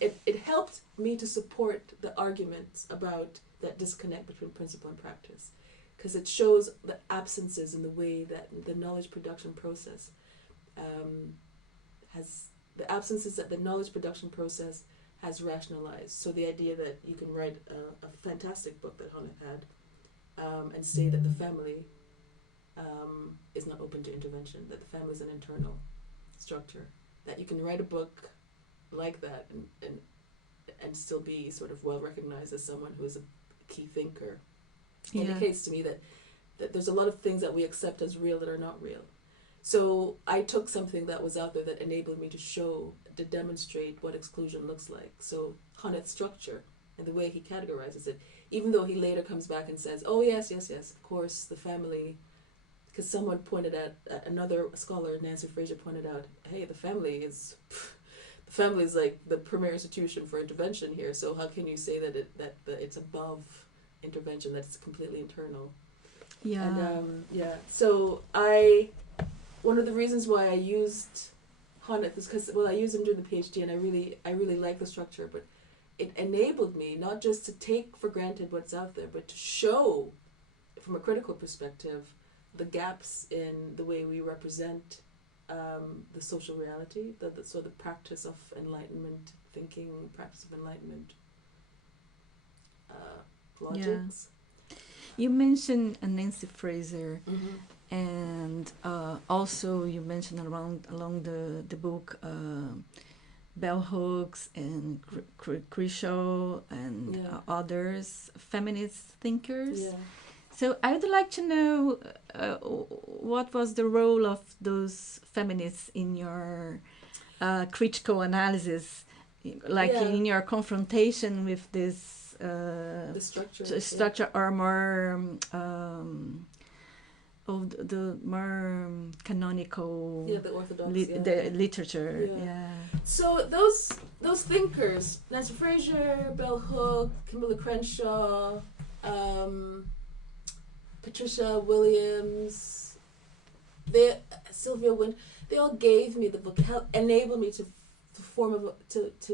It helped me to support the arguments about that disconnect between principle and practice, because it shows the absences in the way that the knowledge production process has rationalized. So the idea that you can write a fantastic book that Hanneth had, and say that the family is not open to intervention, that the family is an internal structure, that you can write a book like that and and still be sort of well recognized as someone who is a key thinker. Yeah. Indicates to me that there's a lot of things that we accept as real that are not real. So I took something that was out there that enabled me to demonstrate what exclusion looks like. So Honneth's structure and the way he categorizes it, even though he later comes back and says, oh yes, of course, the family, because someone pointed out, another scholar, Nancy Fraser, pointed out, hey, the family is like the premier institution for intervention here, so how can you say that it's above intervention, that it's completely internal? Yeah. And so one of the reasons why I used Honneth is because, well, I used him during the PhD, and I really like the structure, but it enabled me not just to take for granted what's out there, but to show, from a critical perspective, the gaps in the way we represent the social reality, the practice of enlightenment thinking, practice of enlightenment logics. Yeah. You mentioned Nancy Fraser. Mm-hmm. And also you mentioned along the book bell hooks and Grisho and others, feminist thinkers. Yeah. So I would like to know what was the role of those feminists in your critical analysis, like in your confrontation with this the structure or more of the more canonical the orthodox the literature. Yeah. So those thinkers, Nancy Fraser, Bell Hook, Kimberly Crenshaw, Patricia Williams, Sylvia Wynne, they all gave me enabled me to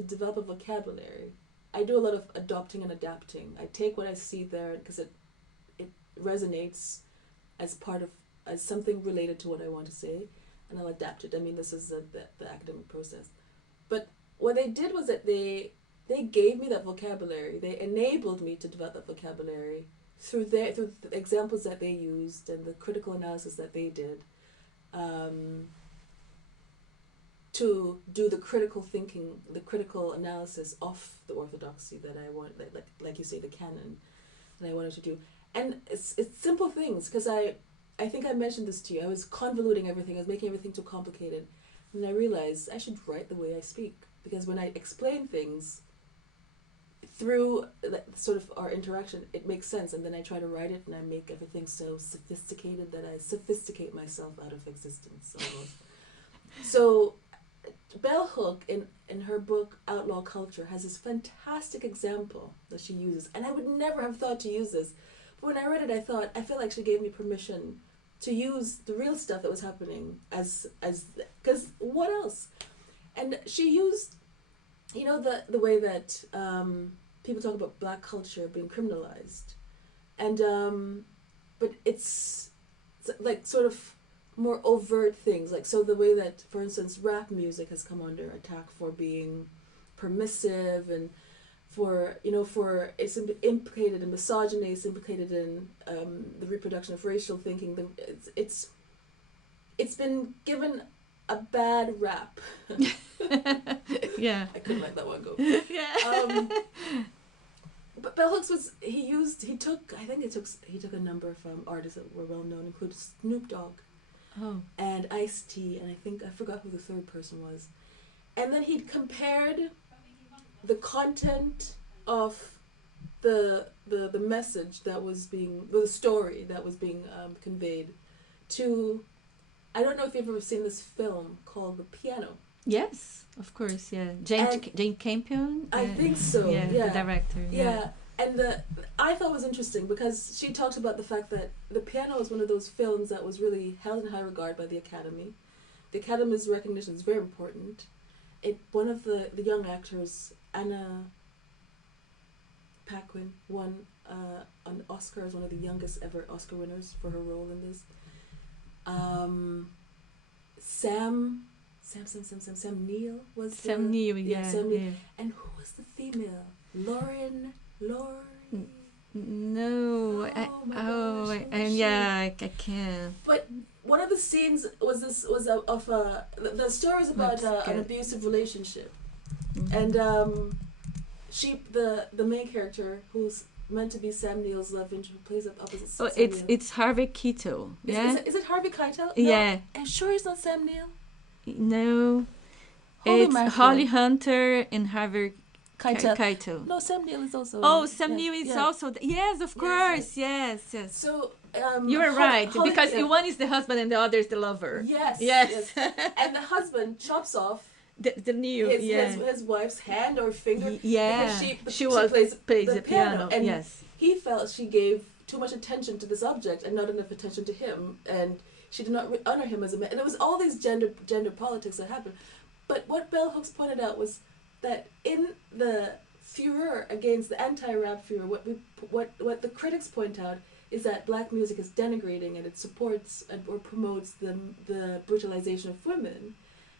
develop a vocabulary. I do a lot of adopting and adapting. I take what I see there because it resonates as something related to what I want to say, and I'll adapt it. I mean, this is the academic process. But what they did was that they gave me that vocabulary. They enabled me to develop that vocabulary through the examples that they used and the critical analysis that they did, to do the critical thinking, the critical analysis of the orthodoxy that I want, like you say, the canon that I wanted to do. And it's simple things, because I think I mentioned this to you. I was convoluting everything. I was making everything too complicated. And I realized I should write the way I speak, because when I explain things through sort of our interaction, it makes sense. And then I try to write it, and I make everything so sophisticated that I sophisticate myself out of existence almost. So Bell Hook, in her book Outlaw Culture, has this fantastic example that she uses. And I would never have thought to use this. When I read it, I feel like she gave me permission to use the real stuff that was happening as because what else? And she used, the way that people talk about black culture being criminalized, and but it's like sort of more overt things, like so the way that, for instance, rap music has come under attack for being permissive and for it's implicated in misogyny, it's implicated in the reproduction of racial thinking. It's been given a bad rap. Yeah, I couldn't let that one go. Yeah. But Bell Hooks he took a number of artists that were well known, including Snoop Dogg, and Ice-T, and I forgot who the third person was, and then he'd compared the content of the message that was the story that was being conveyed to, I don't know if you've ever seen this film called The Piano. Yes, of course, yeah. Jane Campion? I think so, yeah. The director. Yeah. And I thought it was interesting because she talks about the fact that The Piano is one of those films that was really held in high regard by the Academy. The Academy's recognition is very important. One of the young actors, Anna Paquin, won an Oscar as one of the youngest ever Oscar winners for her role in this. Sam Neill was Sam Neill, yeah. Sam Neill. Yeah. And who was the female? Lauren. No, I can't. But one of the scenes was the story is about an abusive relationship, and the main character who's meant to be Sam Neill's love interest, who plays up opposite Oh, Sam Neill. it's Harvey Keitel. Yeah. Is it Harvey Keitel? No, Yeah. I'm sure it's not Sam Neill. No. Holy It's mackerel. Holly Hunter and Harvey Keitel. Keitel. No, Sam Neill is also. Oh, Sam Neill is also. Yes, of course. Yes. So you are right, Holly, because one is the husband and the other is the lover. Yes. And the husband chops off the new his wife's hand or finger. Yeah, because she plays the piano. And yes, he felt she gave too much attention to this object and not enough attention to him, and she did not honor him as a man. And it was all these gender politics that happened. But what Bell Hooks pointed out was that in the furor against the anti-rap furor, what the critics point out is that black music is denigrating and it supports or promotes the brutalization of women.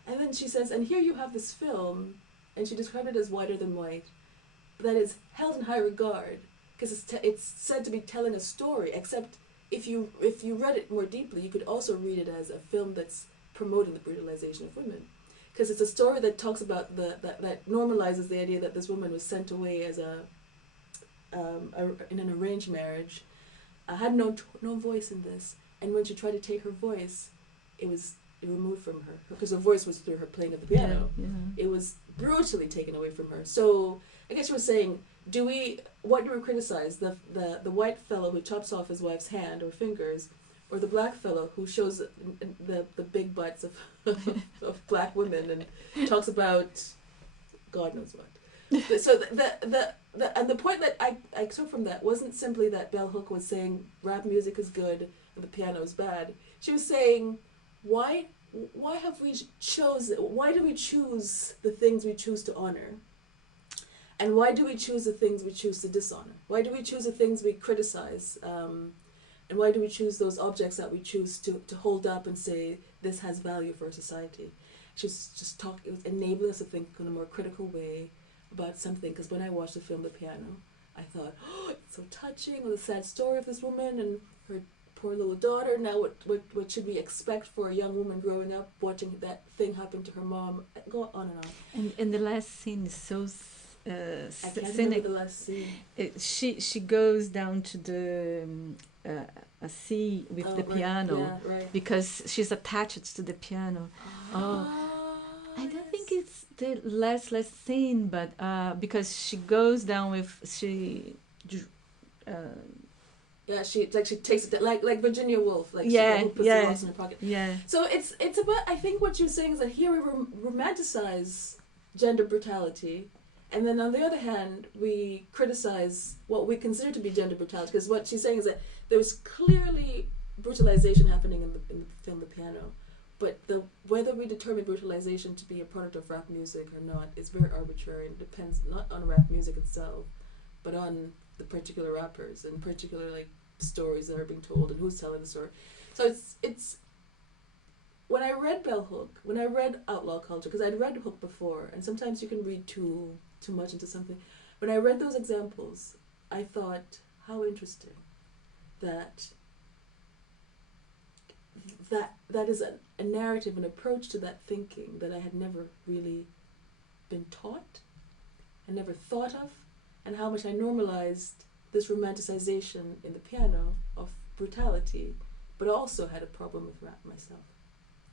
And then she says, and here you have this film, and she described it as whiter than white, that is held in high regard because it's said to be telling a story. Except if you read it more deeply, you could also read it as a film that's promoting the brutalization of women, because it's a story that talks about that normalizes the idea that this woman was sent away as in an arranged marriage, had no voice in this, and when she tried to take her voice, it was removed from her because her voice was through her playing of the piano. It was brutally taken away from her. So I guess she was saying, what do we criticize, the white fellow who chops off his wife's hand or fingers, or the black fellow who shows the big butts of black women and talks about God knows what. So the point that I took from that wasn't simply that Bell Hook was saying rap music is good and the piano is bad. She was saying, why do we choose the things we choose to honor? And why do we choose the things we choose to dishonor? Why do we choose the things we criticize? And why do we choose those objects that we choose to hold up and say, this has value for society? She's it was enabling us to think in a more critical way about something. Because when I watched the film The Piano, I thought, oh, it's so touching, with a sad story of this woman and her poor little daughter. Now what should we expect for a young woman growing up watching that thing happen to her mom? Go on and on. And the last scene is so I can't remember the last scene. She goes down to the a sea with the piano, because she's attached to the piano. I don't think it's the last scene, but because she goes down with she takes it like Virginia Woolf, she puts the rocks in her pocket. Yeah. So it's about, I think what you're saying is that here we romanticize gender brutality, and then on the other hand we criticize what we consider to be gender brutality, because what she's saying is that there was clearly brutalization happening in the film The Piano, but whether we determine brutalization to be a product of rap music or not is very arbitrary, and depends not on rap music itself, but on the particular rappers and particular stories that are being told and who's telling the story. So it's when I read Bell Hook, when I read Outlaw Culture, because I'd read Hook before, and sometimes you can read too much into something. When I read those examples, I thought, how interesting that is a narrative, an approach to that thinking that I had never really been taught and never thought of, and how much I normalized this romanticization in the piano of brutality, but also had a problem with rap myself.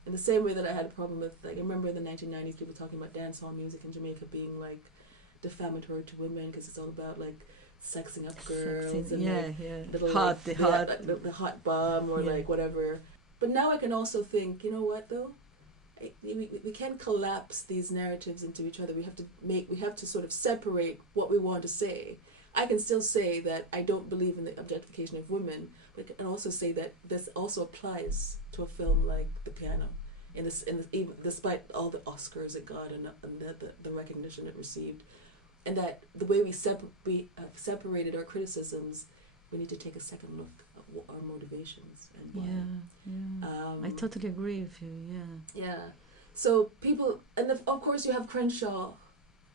In the same way that I had a problem with, I remember in the 1990s people talking about dancehall music in Jamaica being defamatory to women because it's all about sexing up girls and little the hot bomb or whatever. But now I can also think, you know what though, we can't collapse these narratives into each other. We have to sort of separate what we want to say. I can still say that I don't believe in the objectification of women, but I can also say that this also applies to a film like The Piano, even despite all the Oscars it got and the recognition it received, and that the way we separated our criticisms, we need to take a second look at our motivations and why. I totally agree with you. Yeah. So people, and of course you have Crenshaw,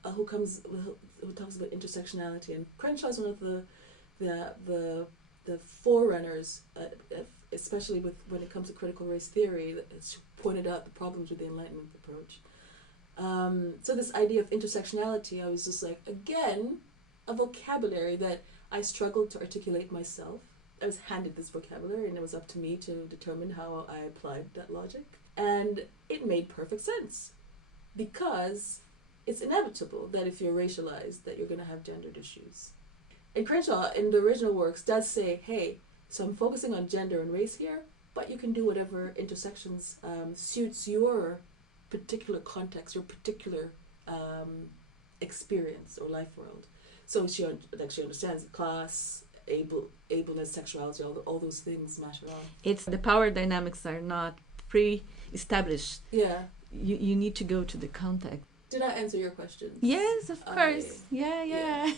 who talks about intersectionality, and Crenshaw is one of the forerunners, especially when it comes to critical race theory, that has pointed out the problems with the Enlightenment approach. So this idea of intersectionality, I was just like, again, a vocabulary that I struggled to articulate myself. I was handed this vocabulary and it was up to me to determine how I applied that logic. And it made perfect sense because it's inevitable that if you're racialized that you're going to have gendered issues. And Crenshaw, in the original works, does say, hey, so I'm focusing on gender and race here, but you can do whatever intersections suits your particular context, your particular experience or life world. So she understands class, ableness, sexuality, all those things matter on. It's the power dynamics are not pre-established. Yeah. You need to go to the context. Did I answer your question? Yes, of course. Yeah.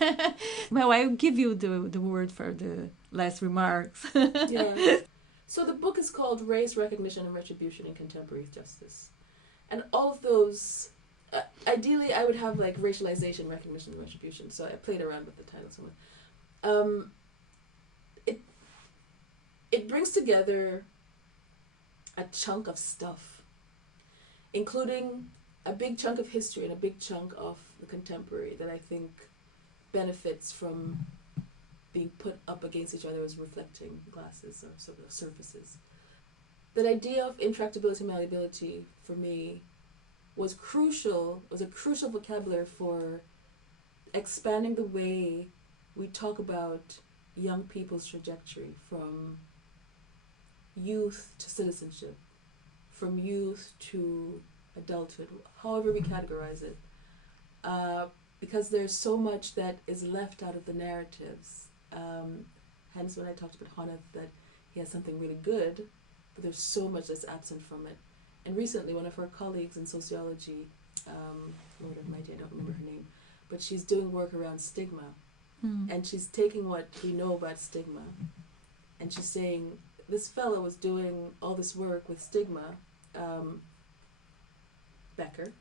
Well, I'll give you the word for the last remarks. Yeah. So the book is called Race, Recognition, and Retribution in Contemporary Justice. And all of those, ideally I would have like racialization, recognition, and retribution. So I played around with the title somewhat. It brings together a chunk of stuff, including a big chunk of history and a big chunk of the contemporary that I think benefits from being put up against each other as reflecting glasses or sort of surfaces. That idea of intractability, malleability, for me, was a crucial vocabulary for expanding the way we talk about young people's trajectory from youth to citizenship, from youth to adulthood, however we categorize it. Because there's so much that is left out of the narratives. Hence when I talked about Hannah, that he has something really good, but there's so much that's absent from it. And recently one of her colleagues in sociology, Lord Almighty, I don't remember her name, but she's doing work around stigma. And she's taking what we know about stigma and she's saying, this fellow was doing all this work with stigma, Becker.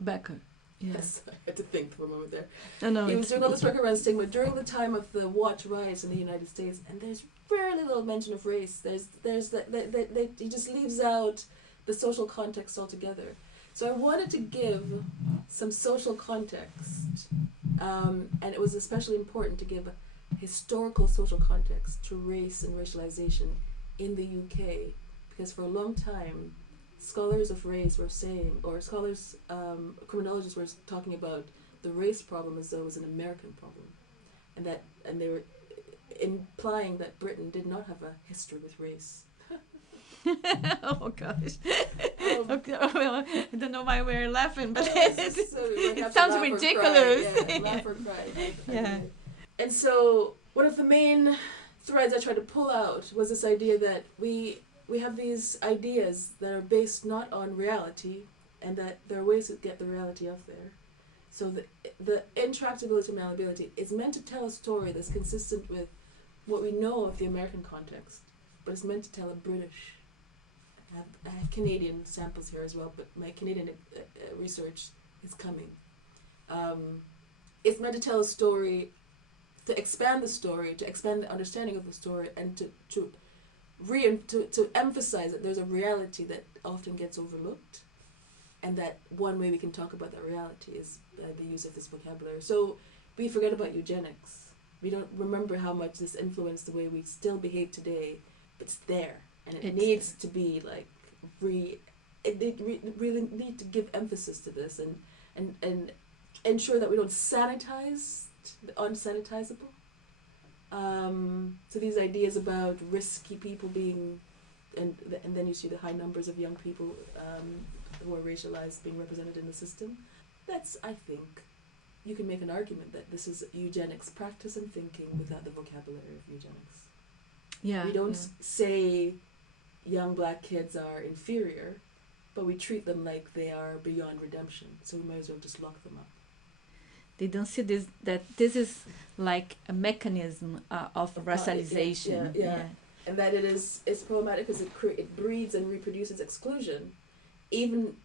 Yes, I had to think for a moment there. He was doing all this work around stigma during the time of the Watch riots in the United States, and there's very little mention of race. He just leaves out the social context altogether. So I wanted to give some social context, and it was especially important to give historical social context to race and racialization in the UK, because for a long time scholars of race were saying, or scholars, criminologists were talking about the race problem as though it was an American problem, and they were implying that Britain did not have a history with race. Oh gosh. Okay, well, I don't know why we're laughing, but it sounds ridiculous. Laugh or cry. Yeah. And so one of the main threads I tried to pull out was this idea that we have these ideas that are based not on reality, and that there are ways to get the reality out there. So the intractability and malleability is meant to tell a story that's consistent with what we know of the American context, but it's meant to tell a British. I have Canadian samples here as well, but my Canadian research is coming. It's meant to tell a story, to expand the story, to expand the understanding of the story, and to emphasize that there's a reality that often gets overlooked, and that one way we can talk about that reality is the use of this vocabulary. So we forget about eugenics. We don't remember how much this influenced the way we still behave today, but it's there, and it needs to be like really need to give emphasis to this and ensure that we don't sanitize the unsanitizable. So these ideas about risky people being, and then you see the high numbers of young people who are racialized being represented in the system. That's, I think, you can make an argument that this is eugenics practice and thinking without the vocabulary of eugenics. Yeah. We don't say young black kids are inferior, but we treat them like they are beyond redemption. So we might as well just lock them up. They don't see that this is like a mechanism of racialization. Yeah. And that it's problematic because it breeds and reproduces exclusion. Even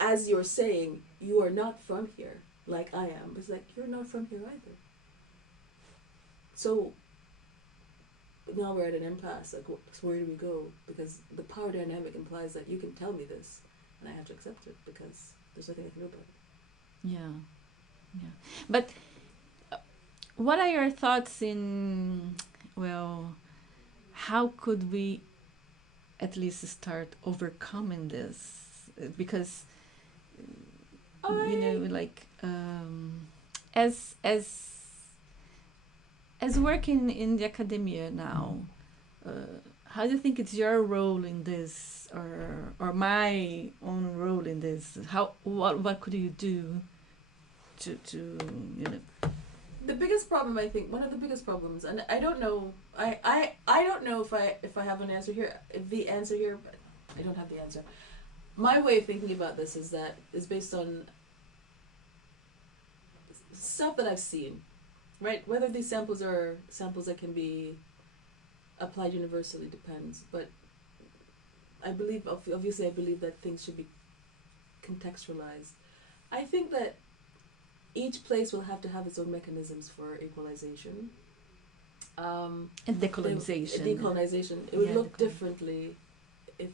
as you're saying, you are not from here, like I am. It's like, you're not from here either. So now we're at an impasse. Like, so where do we go? Because the power dynamic implies that you can tell me this, and I have to accept it because there's nothing I can do about it. Yeah, yeah. But what are your thoughts in, well, how could we at least start overcoming this? Because you know, I like as as working in the academia now, uh, how do you think it's your role in this, or my own role in this? How what could you do to you know? the biggest problem, I think, one of the biggest problems, and I don't know, I don't know if I have an answer here, the answer here, but I don't have the answer. My way of thinking about this is based on stuff that I've seen, right? Whether these samples are samples that can be applied universally depends, but I believe, obviously, I believe that things should be contextualized. I think that each place will have to have its own mechanisms for equalization. And decolonization. Decolonization. It would look differently if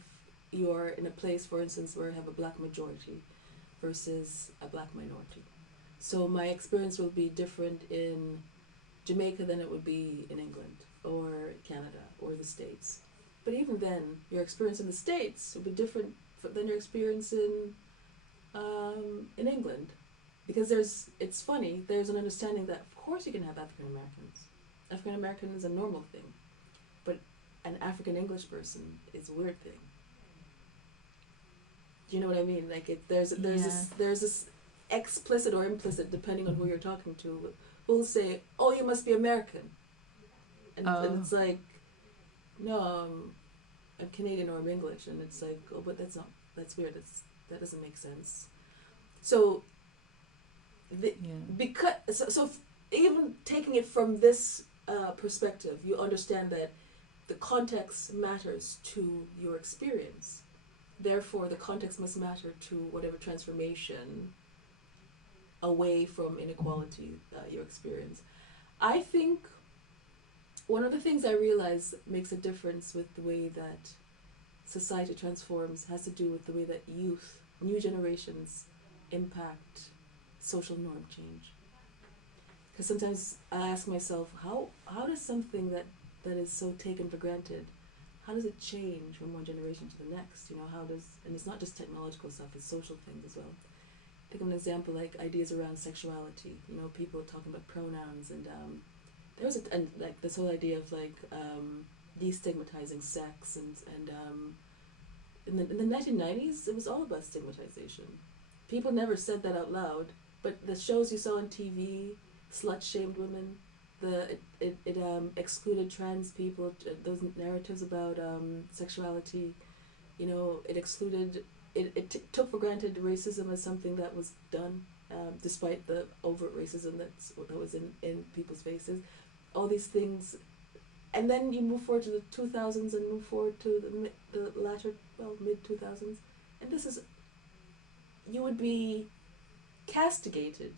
you're in a place, for instance, where you have a black majority versus a black minority. So my experience will be different in Jamaica than it would be in England or Canada or the States. But even then, your experience in the States will be different than your experience in England. Because it's funny, there's an understanding that of course you can have African Americans. African American is a normal thing. But an African English person is a weird thing. Do you know what I mean? Like there's this explicit or implicit, depending on who you're talking to, who'll say, "Oh, you must be American," and it's like, "No, I'm Canadian or I'm English," and it's like, "Oh, but that's weird. That doesn't make sense." So, so even taking it from this perspective, you understand that the context matters to your experience. Therefore, the context must matter to whatever transformation away from inequality you experience. I think one of the things I realize makes a difference with the way that society transforms has to do with the way that youth, new generations, impact social norm change. Because sometimes I ask myself, how does something that is so taken for granted, how does it change from one generation to the next? You know, and it's not just technological stuff, it's social things as well. Think of an example like ideas around sexuality. You know, people talking about pronouns, and there was and like this whole idea of like destigmatizing sex, and in the 1990s it was all about stigmatization. People never said that out loud, but the shows you saw on TV slut shamed women. It excluded trans people. Those narratives about sexuality, you know, it excluded. It took for granted racism as something that was done, despite the overt racism that was in people's faces. All these things, and then you move forward to the 2000s and move forward to the latter, mid 2000s, and this is, you would be castigated,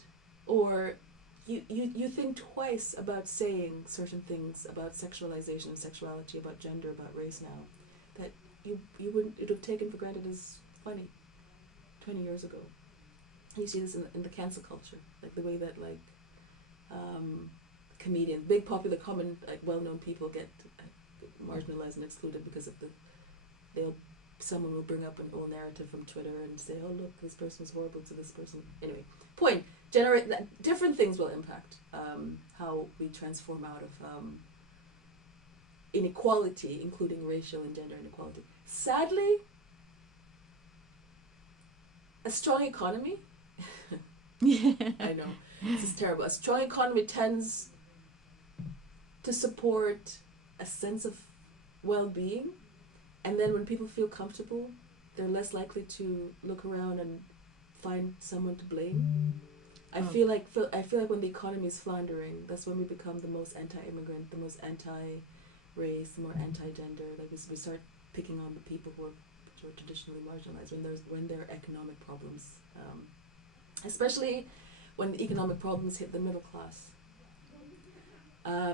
or you think twice about saying certain things about sexualization and sexuality, about gender, about race now, that you wouldn't, it would have taken for granted as funny 20 years ago. And you see this in the cancel culture, like the way that like comedians, big popular common like well-known people get marginalized and excluded because of someone will bring up an old narrative from Twitter and say, "Oh, look, this person was horrible to this person." Anyway, point, different things will impact how we transform out of inequality, including racial and gender inequality. Sadly, a strong economy, I know, this is terrible. A strong economy tends to support a sense of well-being, and then when people feel comfortable, they're less likely to look around and find someone to blame. I feel like when the economy is floundering, that's when we become the most anti-immigrant, the most anti-race, the more anti-gender. Like we start picking on the people who are traditionally marginalized when there are economic problems, especially when the economic problems hit the middle class.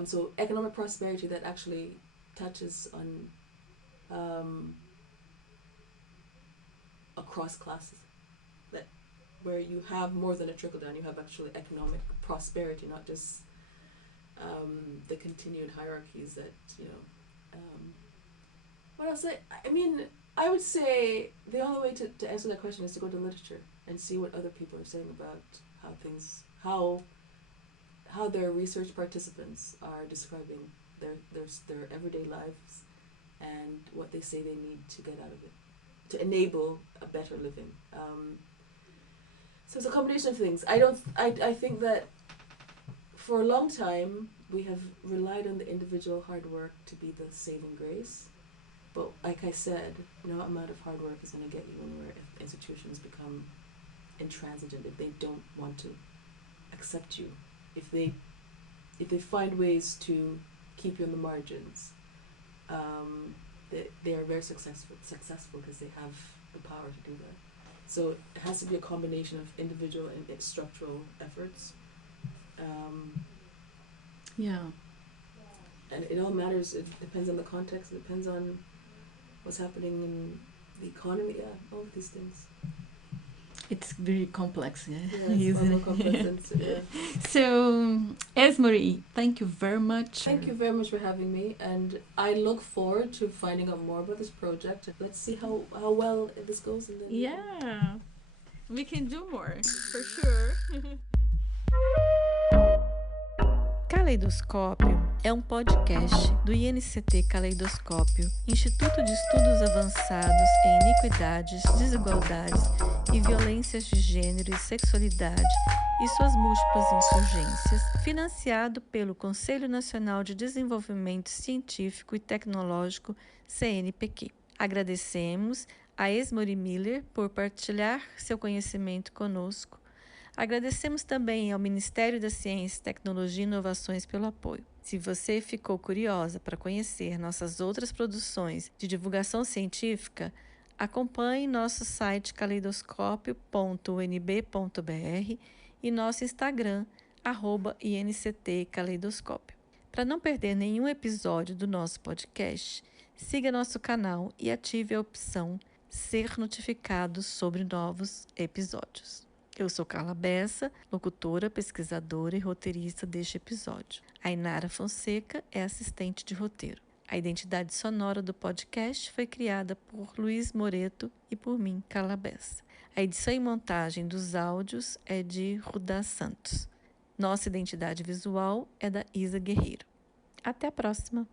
So economic prosperity that actually touches on across classes, that where you have more than a trickle down. You have actually economic prosperity, not just the continued hierarchies that, you know. What else? I mean, I would say the only way to answer that question is to go to literature and see what other people are saying about how their research participants are describing their everyday lives and what they say they need to get out of it to enable a better living. So it's a combination of things. I think that for a long time we have relied on the individual hard work to be the saving grace. But like I said, no amount of hard work is going to get you anywhere if institutions become intransigent, if they don't want to accept you, if they find ways to keep you on the margins. They are very successful because they have the power to do that. So it has to be a combination of individual and structural efforts. And it all matters. It depends on the context. It depends on what's happening in the economy. Yeah, all of these things. It's very complex, yeah. Yeah, it's more complex. So, Esmery, thank you very much. Thank you very much for having me, and I look forward to finding out more about this project. Let's see how well this goes. And then, yeah, we can do more, for sure. Caleidoscópio é um podcast do INCT Caleidoscópio, Instituto de Estudos Avançados em Iniquidades, Desigualdades e Violências de Gênero e Sexualidade e suas múltiplas insurgências, financiado pelo Conselho Nacional de Desenvolvimento Científico e Tecnológico, CNPq. Agradecemos a Esmery Miller por partilhar seu conhecimento conosco. Agradecemos também ao Ministério da Ciência, Tecnologia e Inovações pelo apoio. Se você ficou curiosa para conhecer nossas outras produções de divulgação científica, acompanhe nosso site caleidoscópio.unb.br e nosso Instagram, @INCTCaleidoscópio. Para não perder nenhum episódio do nosso podcast, siga nosso canal e ative a opção Ser notificado sobre novos episódios. Eu sou Carla Bessa, locutora, pesquisadora e roteirista deste episódio. A Inara Fonseca é assistente de roteiro. A identidade sonora do podcast foi criada por Luiz Moreto e por mim, Carla Bessa. A edição e montagem dos áudios é de Rudá Santos. Nossa identidade visual é da Isa Guerreiro. Até a próxima!